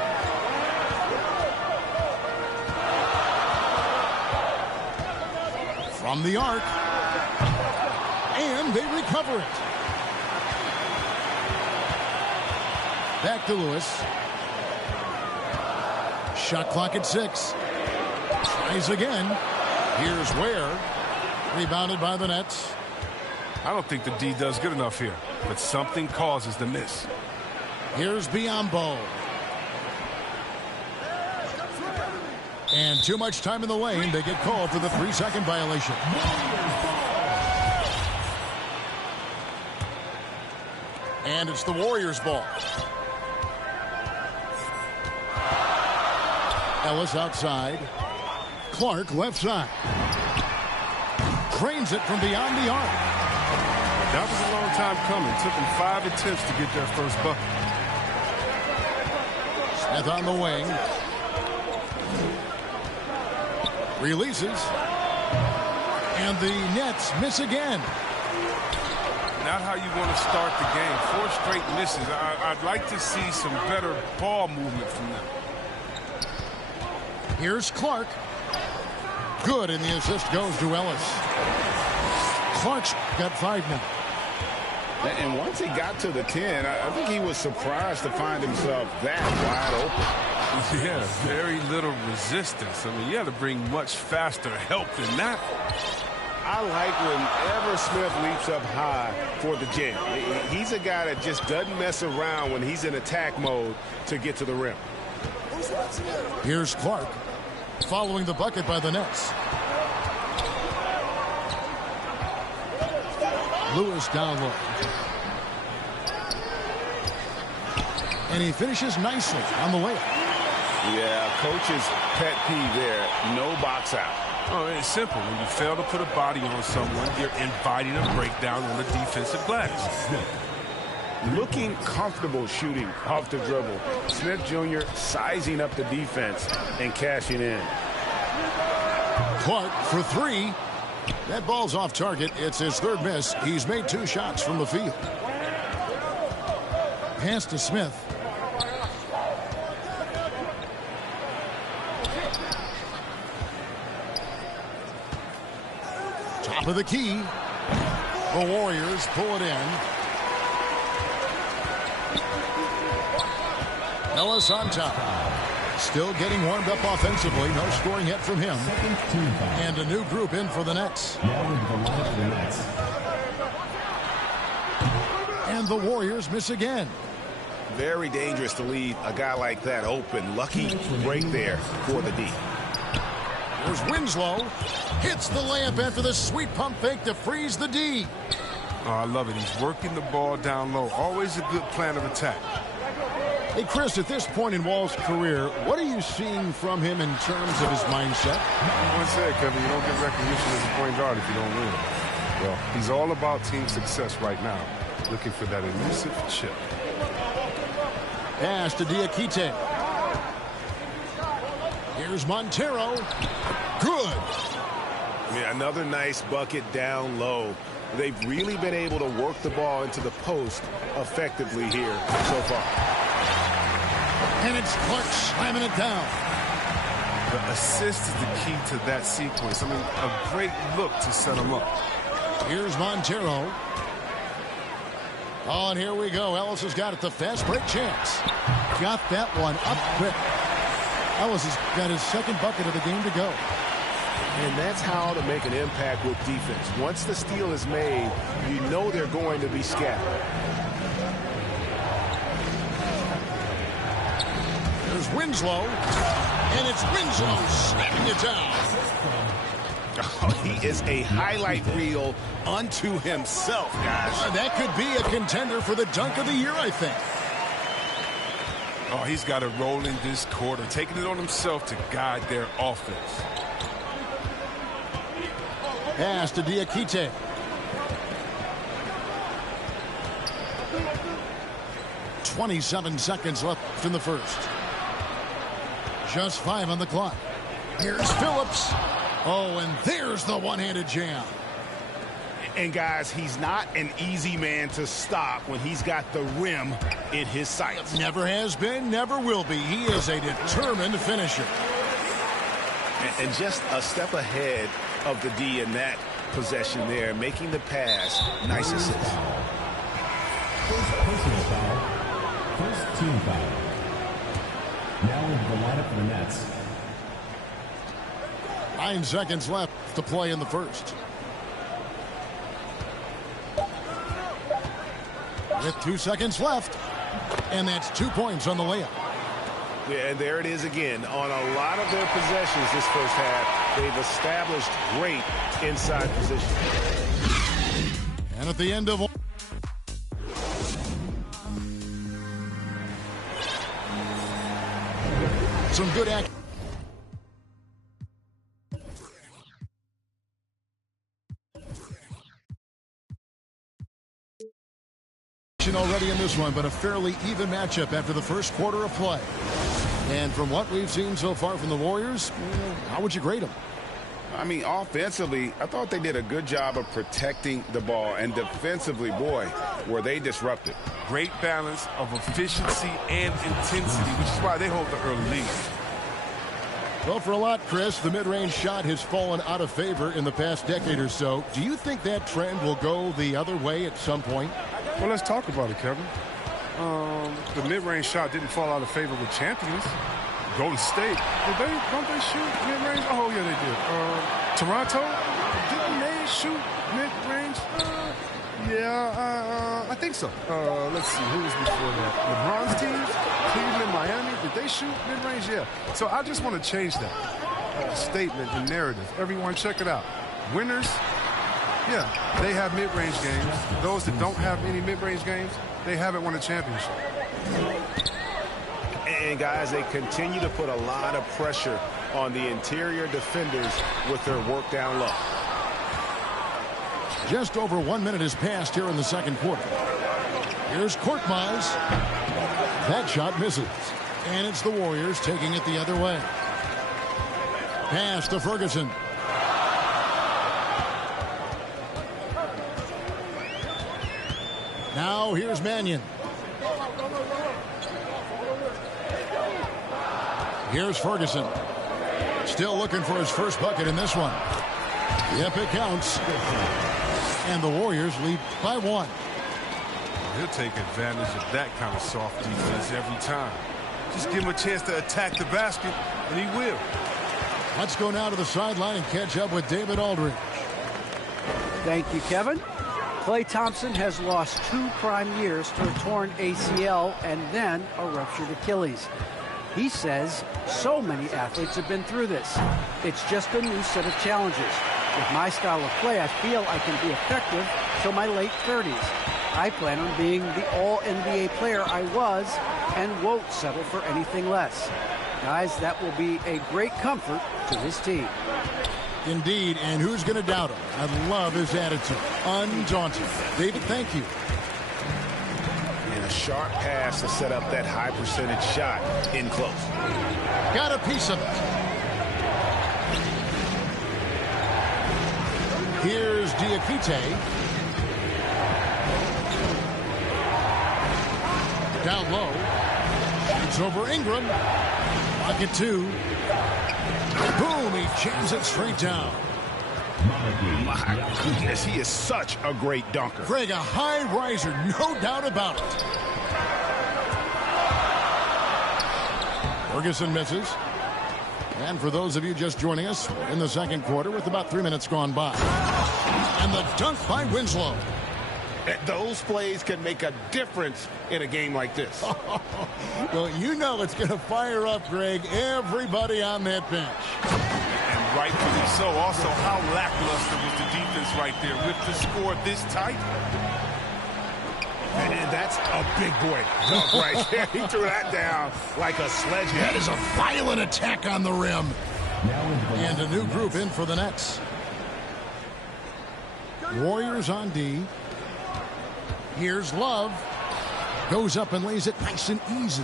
From the arc. And they recover it. Back to Lewis. Shot clock at 6. Tries again. Here's Ware. Rebounded by the Nets. I don't think the D does good enough here, but something causes the miss. Here's Biyombo. And too much time in the lane. They get called for the 3-second violation. And it's the Warriors' ball. Ellis outside. Clark left side. Drains it from beyond the arc. That was a long time coming. Took them 5 attempts to get their first bucket. Smith on the wing. Releases. And the Nets miss again. Not how you want to start the game. 4 straight misses. I'd like to see some better ball movement from them. Here's Clark. Good, and the assist goes to Ellis. Clark's got 5 now. And once he got to the 10, I think he was surprised to find himself that wide open. Yeah, very little resistance. I mean, you had to bring much faster help than that. I like whenever Smith leaps up high for the jam. He's a guy that just doesn't mess around when he's in attack mode to get to the rim. Here's Clark. Following the bucket by the Nets. Lewis down low. And he finishes nicely on the layup. Yeah, coach's pet peeve there. No box out. Oh, it's simple. When you fail to put a body on someone, you're inviting a breakdown on the defensive glass. looking comfortable shooting off the dribble. Smith Jr. sizing up the defense and cashing in. Clark for three. That ball's off target. It's his third miss. He's made 2 shots from the field. Pass to Smith. Top of the key. The Warriors pull it in. Ellis on top. Still getting warmed up offensively. No scoring yet from him. And a new group in for the Nets. And the Warriors miss again. Very dangerous to leave a guy like that open. Lucky break there for the D. There's Winslow. Hits the layup after the sweet pump fake to freeze the D. Oh, I love it. He's working the ball down low. Always a good plan of attack. Hey, Chris, at this point in Wall's career, what are you seeing from him in terms of his mindset? I said, Kevin, you don't get recognition as a point guard if you don't win. Well, he's all about team success right now, looking for that elusive chip. Pass to Diakite. Here's Montero. Good. Yeah, another nice bucket down low. They've really been able to work the ball into the post effectively here so far. And it's Clark slamming it down. The assist is the key to that sequence. I mean, a great look to set him up. Here's Montero. Oh, and here we go. Ellis has got it. The fast break chance. Got that one up quick. Ellis has got his second bucket of the game to go. And that's how to make an impact with defense. Once the steal is made, you know they're going to be scattered. There's Winslow. And it's Winslow slamming it down. Oh, he is a highlight reel unto himself, guys. That could be a contender for the dunk of the year, I think. Oh, he's got it rolling this quarter, taking it on himself to guide their offense. Pass to Diakite. .27 seconds left in the first. Just 5 on the clock. Here's Phillips. Oh, and there's the one-handed jam. And, guys, he's not an easy man to stop when he's got the rim in his sights. Never has been, never will be. He is a determined finisher. And just a step ahead of the D in that possession there, making the pass. Nice assist. First personal foul. First team foul. Now into the lineup for the Nets. 9 seconds left to play in the first. With 2 seconds left. And that's 2 points on the layup. Yeah, and there it is again. On a lot of their possessions this first half, they've established great inside position. And at the end of some good action. Already in this one, but a fairly even matchup after the first quarter of play. And from what we've seen so far from the Warriors, how would you grade them? I mean, offensively, I thought they did a good job of protecting the ball. And defensively, boy, were they disrupted. Great balance of efficiency and intensity, which is why they hold the early lead. Well, for a lot, Chris, the mid-range shot has fallen out of favor in the past decade or so. Do you think that trend will go the other way at some point? Well, let's talk about it, Kevin. The mid-range shot didn't fall out of favor with champions. Golden State, don't they shoot mid-range? Oh, yeah, they did. Toronto, didn't they shoot mid-range? I think so. Let's see, who was before that? LeBron's teams, Cleveland, Miami, did they shoot mid-range? Yeah. So I just want to change that statement and narrative. Everyone, check it out. Winners, yeah, they have mid-range games. Those that don't have any mid-range games, they haven't won a championship. And, guys, they continue to put a lot of pressure on the interior defenders with their work down low. Just over 1 minute has passed here in the second quarter. Here's Korkmaz. That shot misses. And it's the Warriors taking it the other way. Pass to Ferguson. Now here's Mannion. Here's Ferguson. Still looking for his first bucket in this one. Yep, it counts. And the Warriors lead by 1. He'll take advantage of that kind of soft defense every time. Just give him a chance to attack the basket, and he will. Let's go now to the sideline and catch up with David Aldridge. Thank you, Kevin. Klay Thompson has lost 2 prime years to a torn ACL and then a ruptured Achilles. He says so many athletes have been through this. It's just a new set of challenges. With my style of play, I feel I can be effective till my late 30s. I plan on being the all-NBA player I was and won't settle for anything less. Guys, that will be a great comfort to his team. Indeed, and who's going to doubt him? I love his attitude. Undaunted. David, thank you. And a sharp pass to set up that high percentage shot in close. Got a piece of it. Here's Diakite. Down low. It's over Ingram. Bucket 2. Boom, he jams it straight down. My goodness, he is such a great dunker. Greg, a high riser, no doubt about it. Ferguson misses. And for those of you just joining us, we're in the second quarter with about 3 minutes gone by. And the dunk by Winslow. Those plays can make a difference in a game like this. Well, you know it's going to fire up, Greg, everybody on that bench. And rightfully so. Also, how lackluster was the defense right there with the score this tight? And that's a big boy dunk right there. He threw that down like a sledgehammer. That is a violent attack on the rim. And a new group in for the Nets. Warriors on D. Here's Love. Goes up and lays it nice and easy.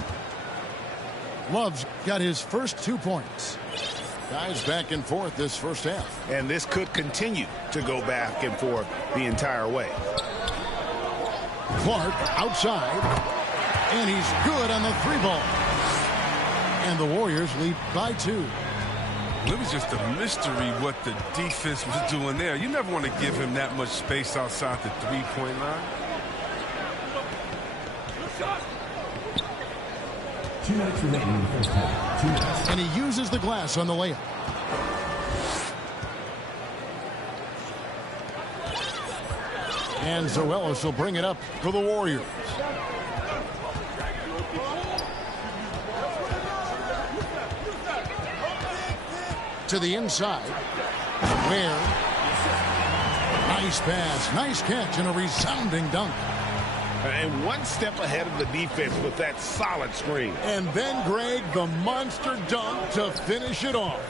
Love's got his first 2 points. Guys back and forth this first half. And this could continue to go back and forth the entire way. Clark outside. And he's good on the 3-ball. And the Warriors lead by 2. It was just a mystery what the defense was doing there. You never want to give him that much space outside the 3-point line. 2 minutes remaining in the first half. 2 minutes. And he uses the glass on the layup. And Zoelis will bring it up for the Warriors. To the inside. Where? Nice pass, nice catch, and a resounding dunk. And one step ahead of the defense with that solid screen. And then, Greg, the monster dunk to finish it off.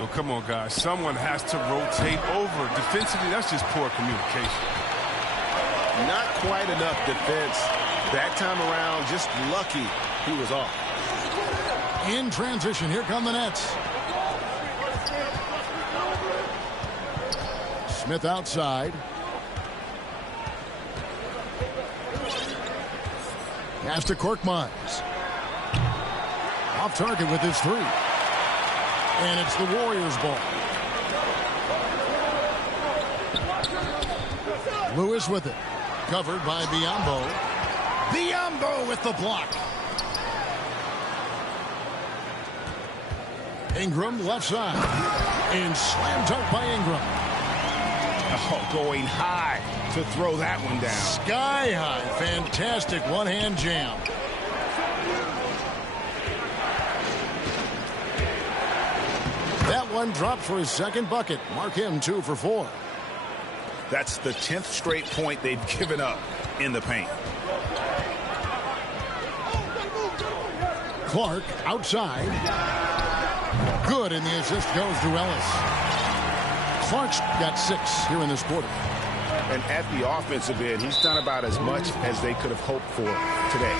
Oh, come on, guys. Someone has to rotate over. Defensively, that's just poor communication. Not quite enough defense. That time around, just lucky he was off. In transition, here come the Nets. Smith outside. Pass to Korkmaz. Off target with his 3. And it's the Warriors' ball. Lewis with it. Covered by Biyombo. Biyombo with the block. Ingram left side. And slam dunk by Ingram. Oh, going high to throw that one down. Sky high. Fantastic one-hand jam. That one drops for his second bucket. Mark him 2 for 4. That's the 10th straight point they've given up in the paint. Clark outside. Good, and the assist goes to Ellis. Clark's got 6 here in this quarter. And at the offensive end, he's done about as much as they could have hoped for today.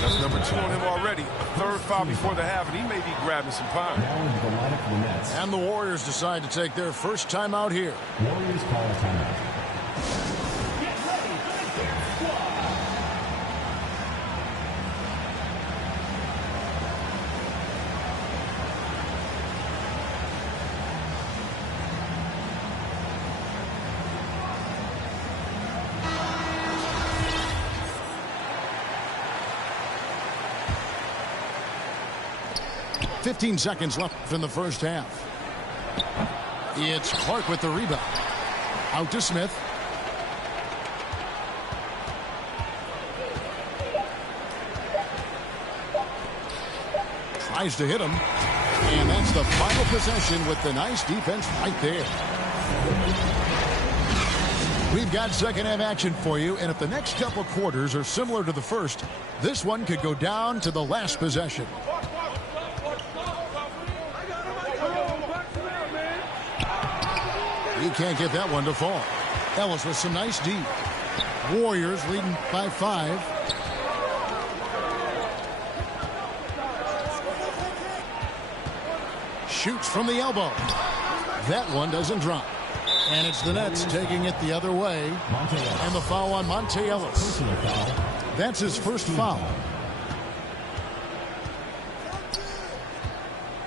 That's number 2 on him already. A third foul before the half, and he may be grabbing some pine. Now into the lineup for the Nets. And the Warriors decide to take their first timeout here. Warriors call a timeout. .15 seconds left in the first half. It's Clark with the rebound. Out to Smith. Tries to hit him. And that's the final possession with the nice defense right there. We've got second half action for you, and if the next couple quarters are similar to the first, this one could go down to the last possession. He can't get that one to fall. Ellis with some nice D. Warriors leading by 5. Shoots from the elbow. That one doesn't drop. And it's the Nets taking it the other way. And the foul on Monte Ellis. That's his first foul.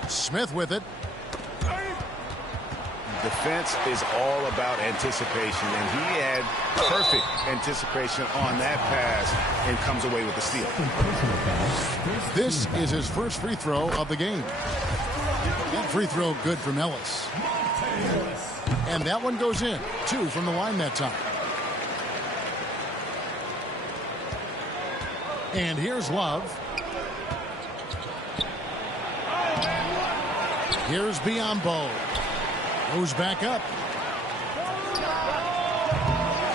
Smith with it. Defense is all about anticipation, and he had perfect anticipation on that pass and comes away with the steal. This is his first free throw of the game. That free throw good from Ellis. And that one goes in. 2 from the line that time. And here's Love. Here's Biyombo. Goes back up.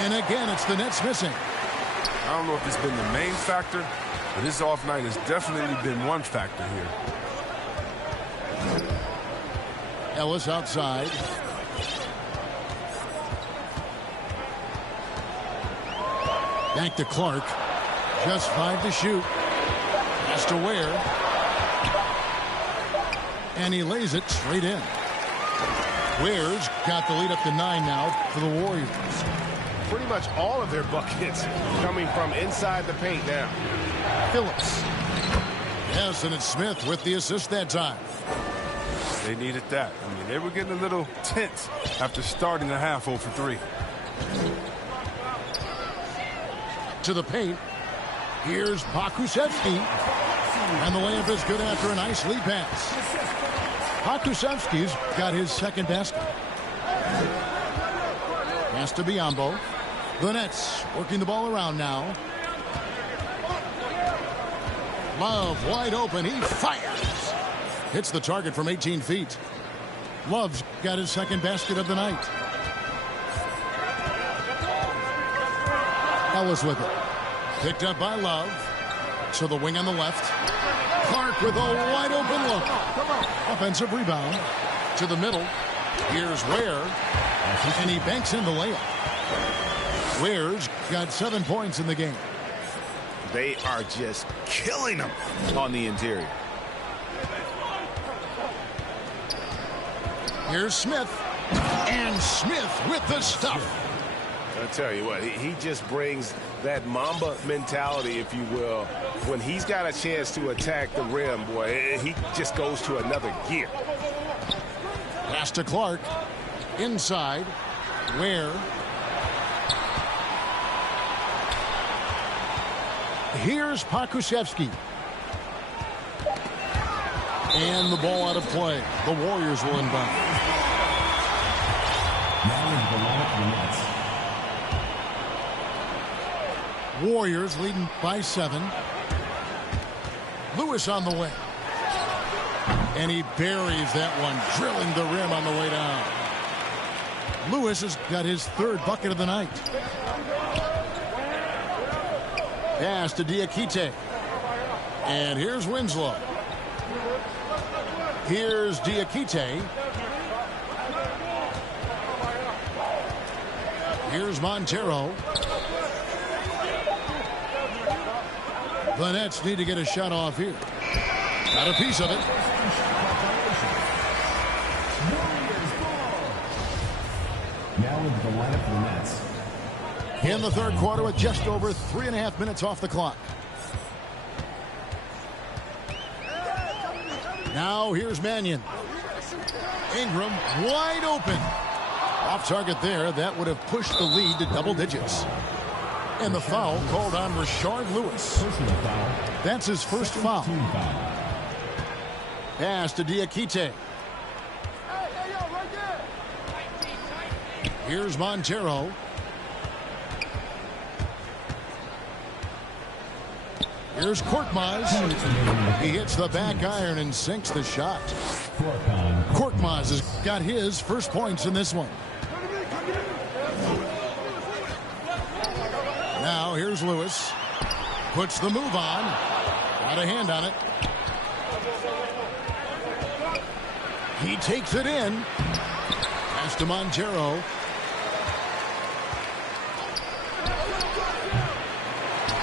And again, it's the Nets missing. I don't know if it's been the main factor, but his off night has definitely been one factor here. Ellis outside. Back to Clark. Just 5 to shoot. Has to Ware. And he lays it straight in. Ware's got the lead up to 9 now for the Warriors. Pretty much all of their buckets coming from inside the paint now. Phillips. Yes, and it's Smith with the assist that time. They needed that. I mean, they were getting a little tense after starting the half 0 for 3. To the paint. Here's Pokusevski. And the layup is good after a nice lead pass. Pokusevski's got his second basket. Pass to Biyombo. The Nets working the ball around now. Love wide open. He fires. Hits the target from 18 feet. Love's got his second basket of the night. Ellis with it. Picked up by Love. To the wing on the left. Clark with a wide open look. Offensive rebound. To the middle. Here's Ware. And he banks in the layup. Ware's got 7 points in the game. They are just killing them on the interior. Here's Smith. And Smith with the stuff. I'll tell you what, he just brings that Mamba mentality, if you will. When he's got a chance to attack the rim, boy, he just goes to another gear. Pass to Clark. Inside. Ware. Here's Pokusevski. And the ball out of play. The Warriors will inbound. Now into the lineup for the Nets. Warriors leading by 7. Lewis on the way. And he buries that one, drilling the rim on the way down. Lewis has got his 3rd bucket of the night. Pass to Diakite. And here's Winslow. Here's Diakite. Here's Montero. The Nets need to get a shot off here. Got a piece of it. Now into the lineup for the Nets. In the third quarter with just over 3.5 minutes off the clock. Now here's Mannion. Ingram wide open. Off target there. That would have pushed the lead to double digits. And the foul called on Rashard Lewis. That's his first foul. Pass to Diakite. Here's Montero. Here's Korkmaz. He hits the back iron and sinks the shot. Korkmaz has got his first points in this one. Now here's Lewis. Puts the move on. Got a hand on it. He takes it in. Pass to Montero.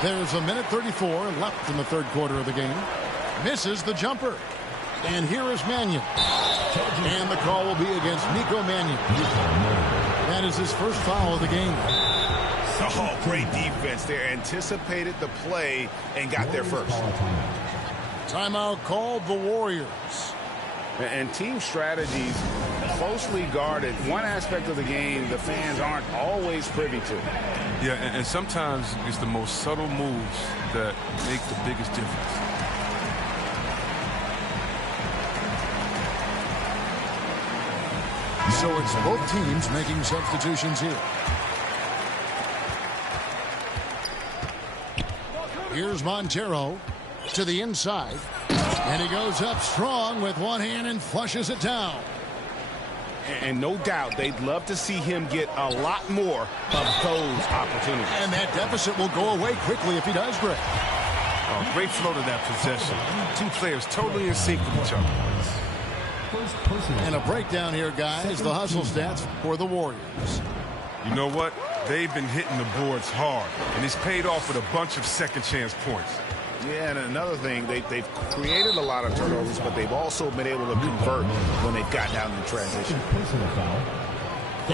There's 1:34 left in the third quarter of the game. Misses the jumper. And here is Mannion. And the call will be against Nico Mannion. That is his first foul of the game. Oh, great defense there. Anticipated the play and got there first. Timeout called the Warriors. And team strategies closely guarded. One aspect of the game the fans aren't always privy to. Yeah, and sometimes it's the most subtle moves that make the biggest difference. So it's both teams making substitutions here. Here's Montero to the inside. And he goes up strong with one hand and flushes it down. And no doubt they'd love to see him get a lot more of those opportunities. And that deficit will go away quickly if he does, Greg. Oh, great flow to that possession. Two players totally in sync with each other. And a breakdown here, guys. The hustle stats for the Warriors. You know what? They've been hitting the boards hard, and it's paid off with a bunch of second chance points. Yeah, and another thing, they've created a lot of turnovers, but they've also been able to convert when they've gotten out in transition.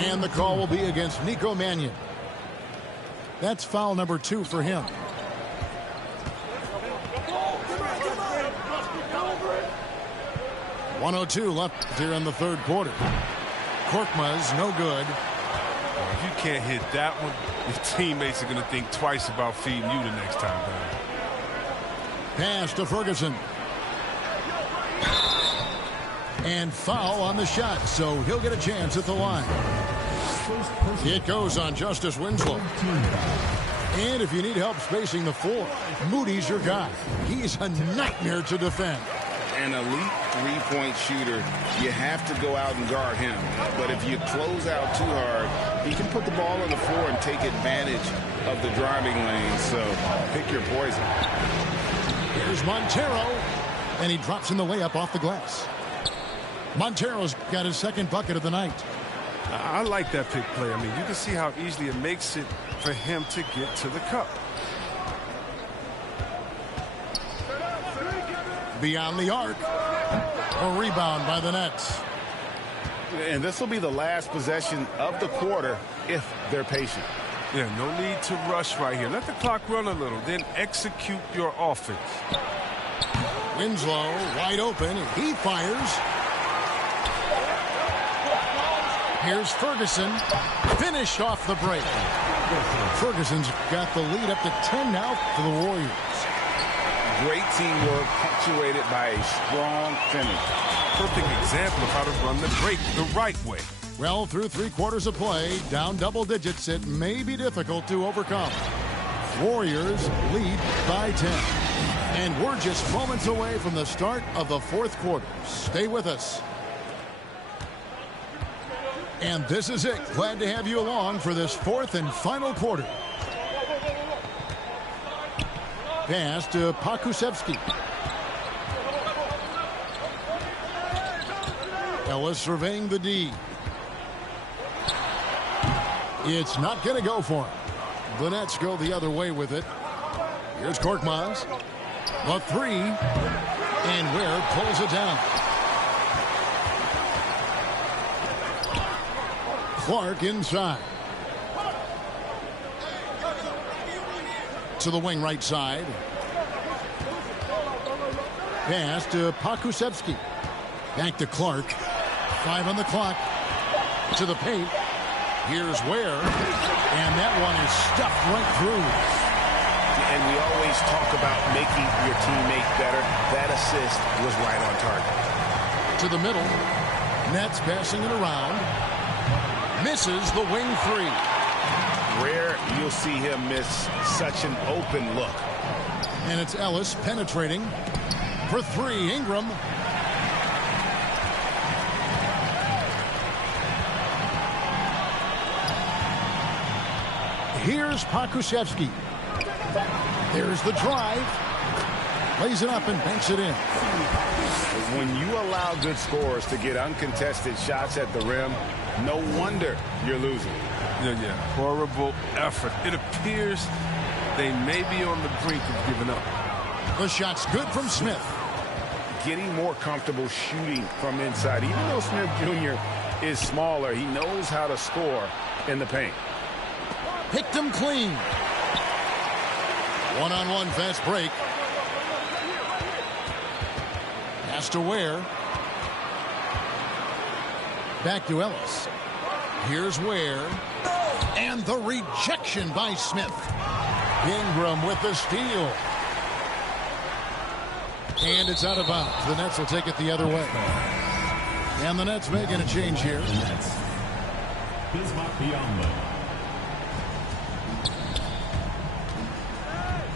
And the call will be against Nico Mannion. That's foul number 2 for him. .102 left here in the third quarter. Korkmaz, no good. If you can't hit that one, your teammates are going to think twice about feeding you the next time down. Pass to Ferguson. And foul on the shot, so he'll get a chance at the line. It goes on Justice Winslow. And if you need help spacing the floor, Moody's your guy. He's a nightmare to defend. An elite three-point shooter, you have to go out and guard him. But if you close out too hard, he can put the ball on the floor and take advantage of the driving lane. So pick your poison. Here's Montero, and he drops in the layup off the glass. Montero's got his second bucket of the night. I like that pick play. I mean, you can see how easily it makes it for him to get to the cup. Beyond the arc. A rebound by the Nets. And this will be the last possession of the quarter if they're patient. Yeah, no need to rush right here. Let the clock run a little, then execute your offense. Winslow wide open. He fires. Here's Ferguson. Finished off the break. Ferguson's got the lead up to 10 now for the Warriors. Great teamwork punctuated by a strong finish. Perfect example of how to run the break the right way. Well, through 3 quarters of play, down double digits, it may be difficult to overcome. Warriors lead by 10. And we're just moments away from the start of the fourth quarter. Stay with us. And this is it. Glad to have you along for this fourth and final quarter. Pass to Pakusevsky. Ellis surveying the D. It's not going to go for him. The Nets go the other way with it. Here's Korkmaz. The three. And Ware pulls it down. Clark inside. To the wing right side. Pass to Pokusevski. Back to Clark. 5 on the clock. To the paint. Here's Ware. And that one is stuffed right through. And we always talk about making your teammate better. That assist was right on target. To the middle. Nets passing it around. Misses the wing three. Rare you'll see him miss such an open look. And it's Ellis penetrating for three. Ingram. Here's Pokusevski. There's the drive. Lays it up and banks it in. When you allow good scorers to get uncontested shots at the rim, no wonder you're losing. Yeah. Horrible effort. It appears they may be on the brink of giving up. The shot's good from Smith. Getting more comfortable shooting from inside. Even though Smith Jr. is smaller, he knows how to score in the paint. Picked him clean. One-on-one fast break. Pass to Ware. Back to Ellis. Here's Ware. And the rejection by Smith. Ingram with the steal. And it's out of bounds. The Nets will take it the other way. And the Nets making a change here. Bismack Biyombo.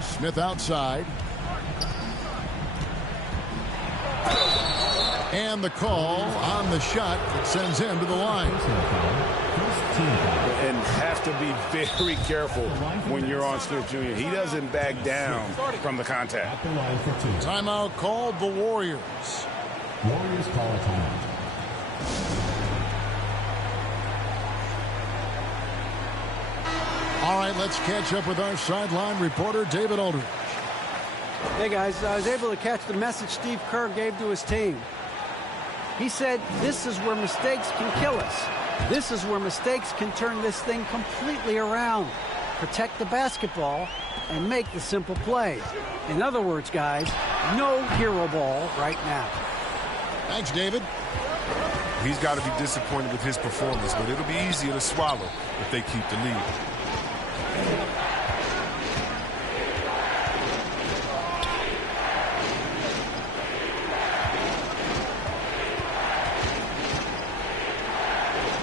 Smith outside. And the call on the shot that sends him to the line. And have to be very careful when you're on Smith Jr. He doesn't back down from the contact. Timeout called the Warriors. Warriors call a timeout. All right, let's catch up with our sideline reporter, David Aldridge. Hey, guys, I was able to catch the message Steve Kerr gave to his team. He said, this is where mistakes can kill us. This is where mistakes can turn this thing completely around. Protect the basketball and make the simple play. In other words, guys, no hero ball right now. Thanks, David. He's got to be disappointed with his performance, but it'll be easier to swallow if they keep the lead.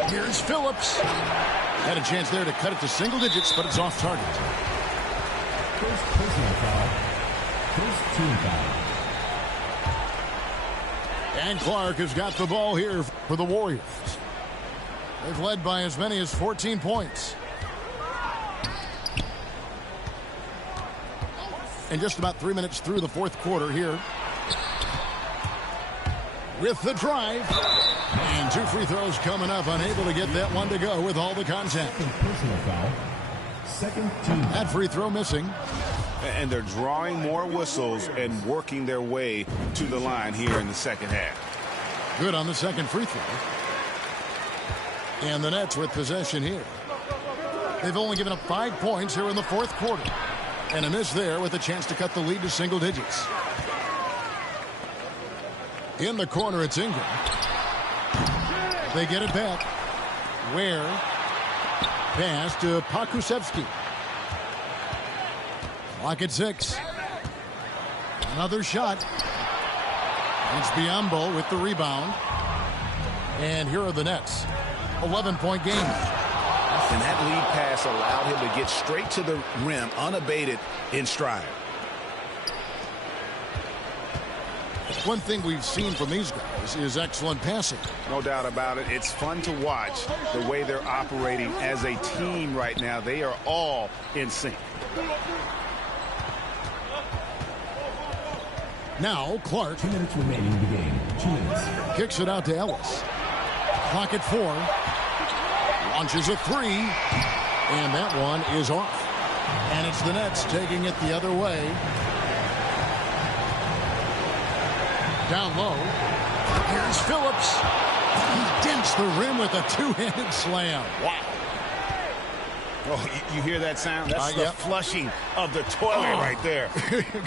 Here's Phillips. Had a chance there to cut it to single digits, but it's off target. First personal foul. First team foul. And Clark has got the ball here for the Warriors. They've led by as many as 14 points. And just about 3 minutes through the fourth quarter here. With the drive. And 2 free throws coming up. Unable to get that one to go with all the contact. Personal foul. Second team foul. That free throw missing. And they're drawing more whistles and working their way to the line here in the second half. Good on the second free throw. And the Nets with possession here. They've only given up 5 points here in the fourth quarter. And a miss there with a chance to cut the lead to single digits. In the corner, it's Ingram. They get it back. Ware. Pass to Pokusevski. Clock at 6. Another shot. It's Biyombo with the rebound. And here are the Nets. 11-point game. And that lead pass allowed him to get straight to the rim unabated in stride. One thing we've seen from these guys is excellent passing. No doubt about it. It's fun to watch the way they're operating as a team right now. They are all in sync. Now Clark. 2 minutes remaining in the game. 2 minutes. Kicks it out to Ellis. Clock at 4. Launches a three. And that one is off. And it's the Nets taking it the other way. Down low. Here's Phillips. He dents the rim with a two-handed slam. Wow. Oh, you hear that sound? That's the yep. flushing of the toilet right there.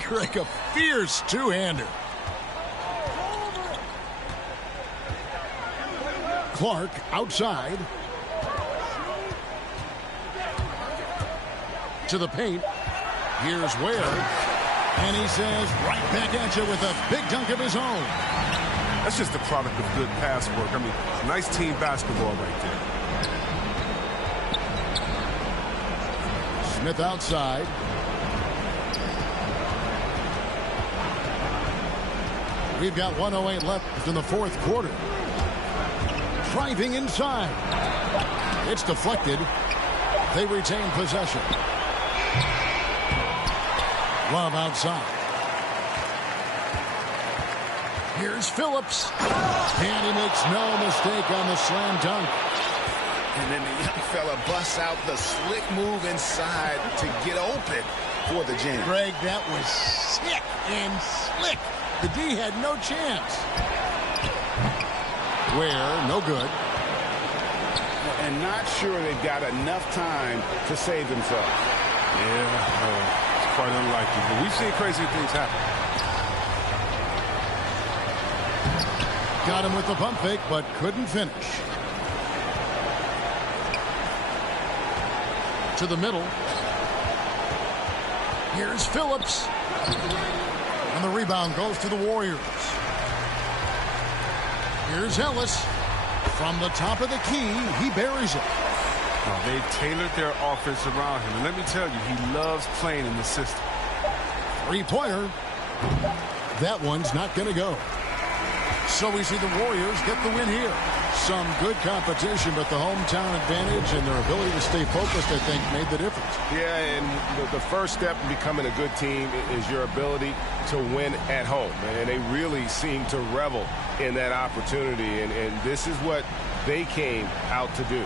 Greg, a fierce two-hander. Clark outside. To the paint. Here's Ware. And he says, right back at you with a big dunk of his own. That's just the product of good pass work. I mean, nice team basketball right there. Smith outside. We've got 1:08 left in the fourth quarter. Driving inside. It's deflected. They retain possession. Love outside. Here's Phillips. And he makes no mistake on the slam dunk. And then the young fella busts out the slick move inside to get open for the jam. Greg, that was sick and slick. The D had no chance. Ware, no good. And not sure they've got enough time to save themselves. Yeah, it's quite unlikely. But we've seen crazy things happen. Got him with the pump fake, but couldn't finish. To the middle. Here's Phillips. And the rebound goes to the Warriors. Here's Ellis. From the top of the key, he buries it. Oh, they tailored their offense around him. And let me tell you, he loves playing in the system. Three-pointer. That one's not going to go. So we see the Warriors get the win here. Some good competition, but the hometown advantage and their ability to stay focused, I think, made the difference. Yeah, and the first step in becoming a good team is your ability to win at home. And they really seem to revel in that opportunity, and this is what they came out to do.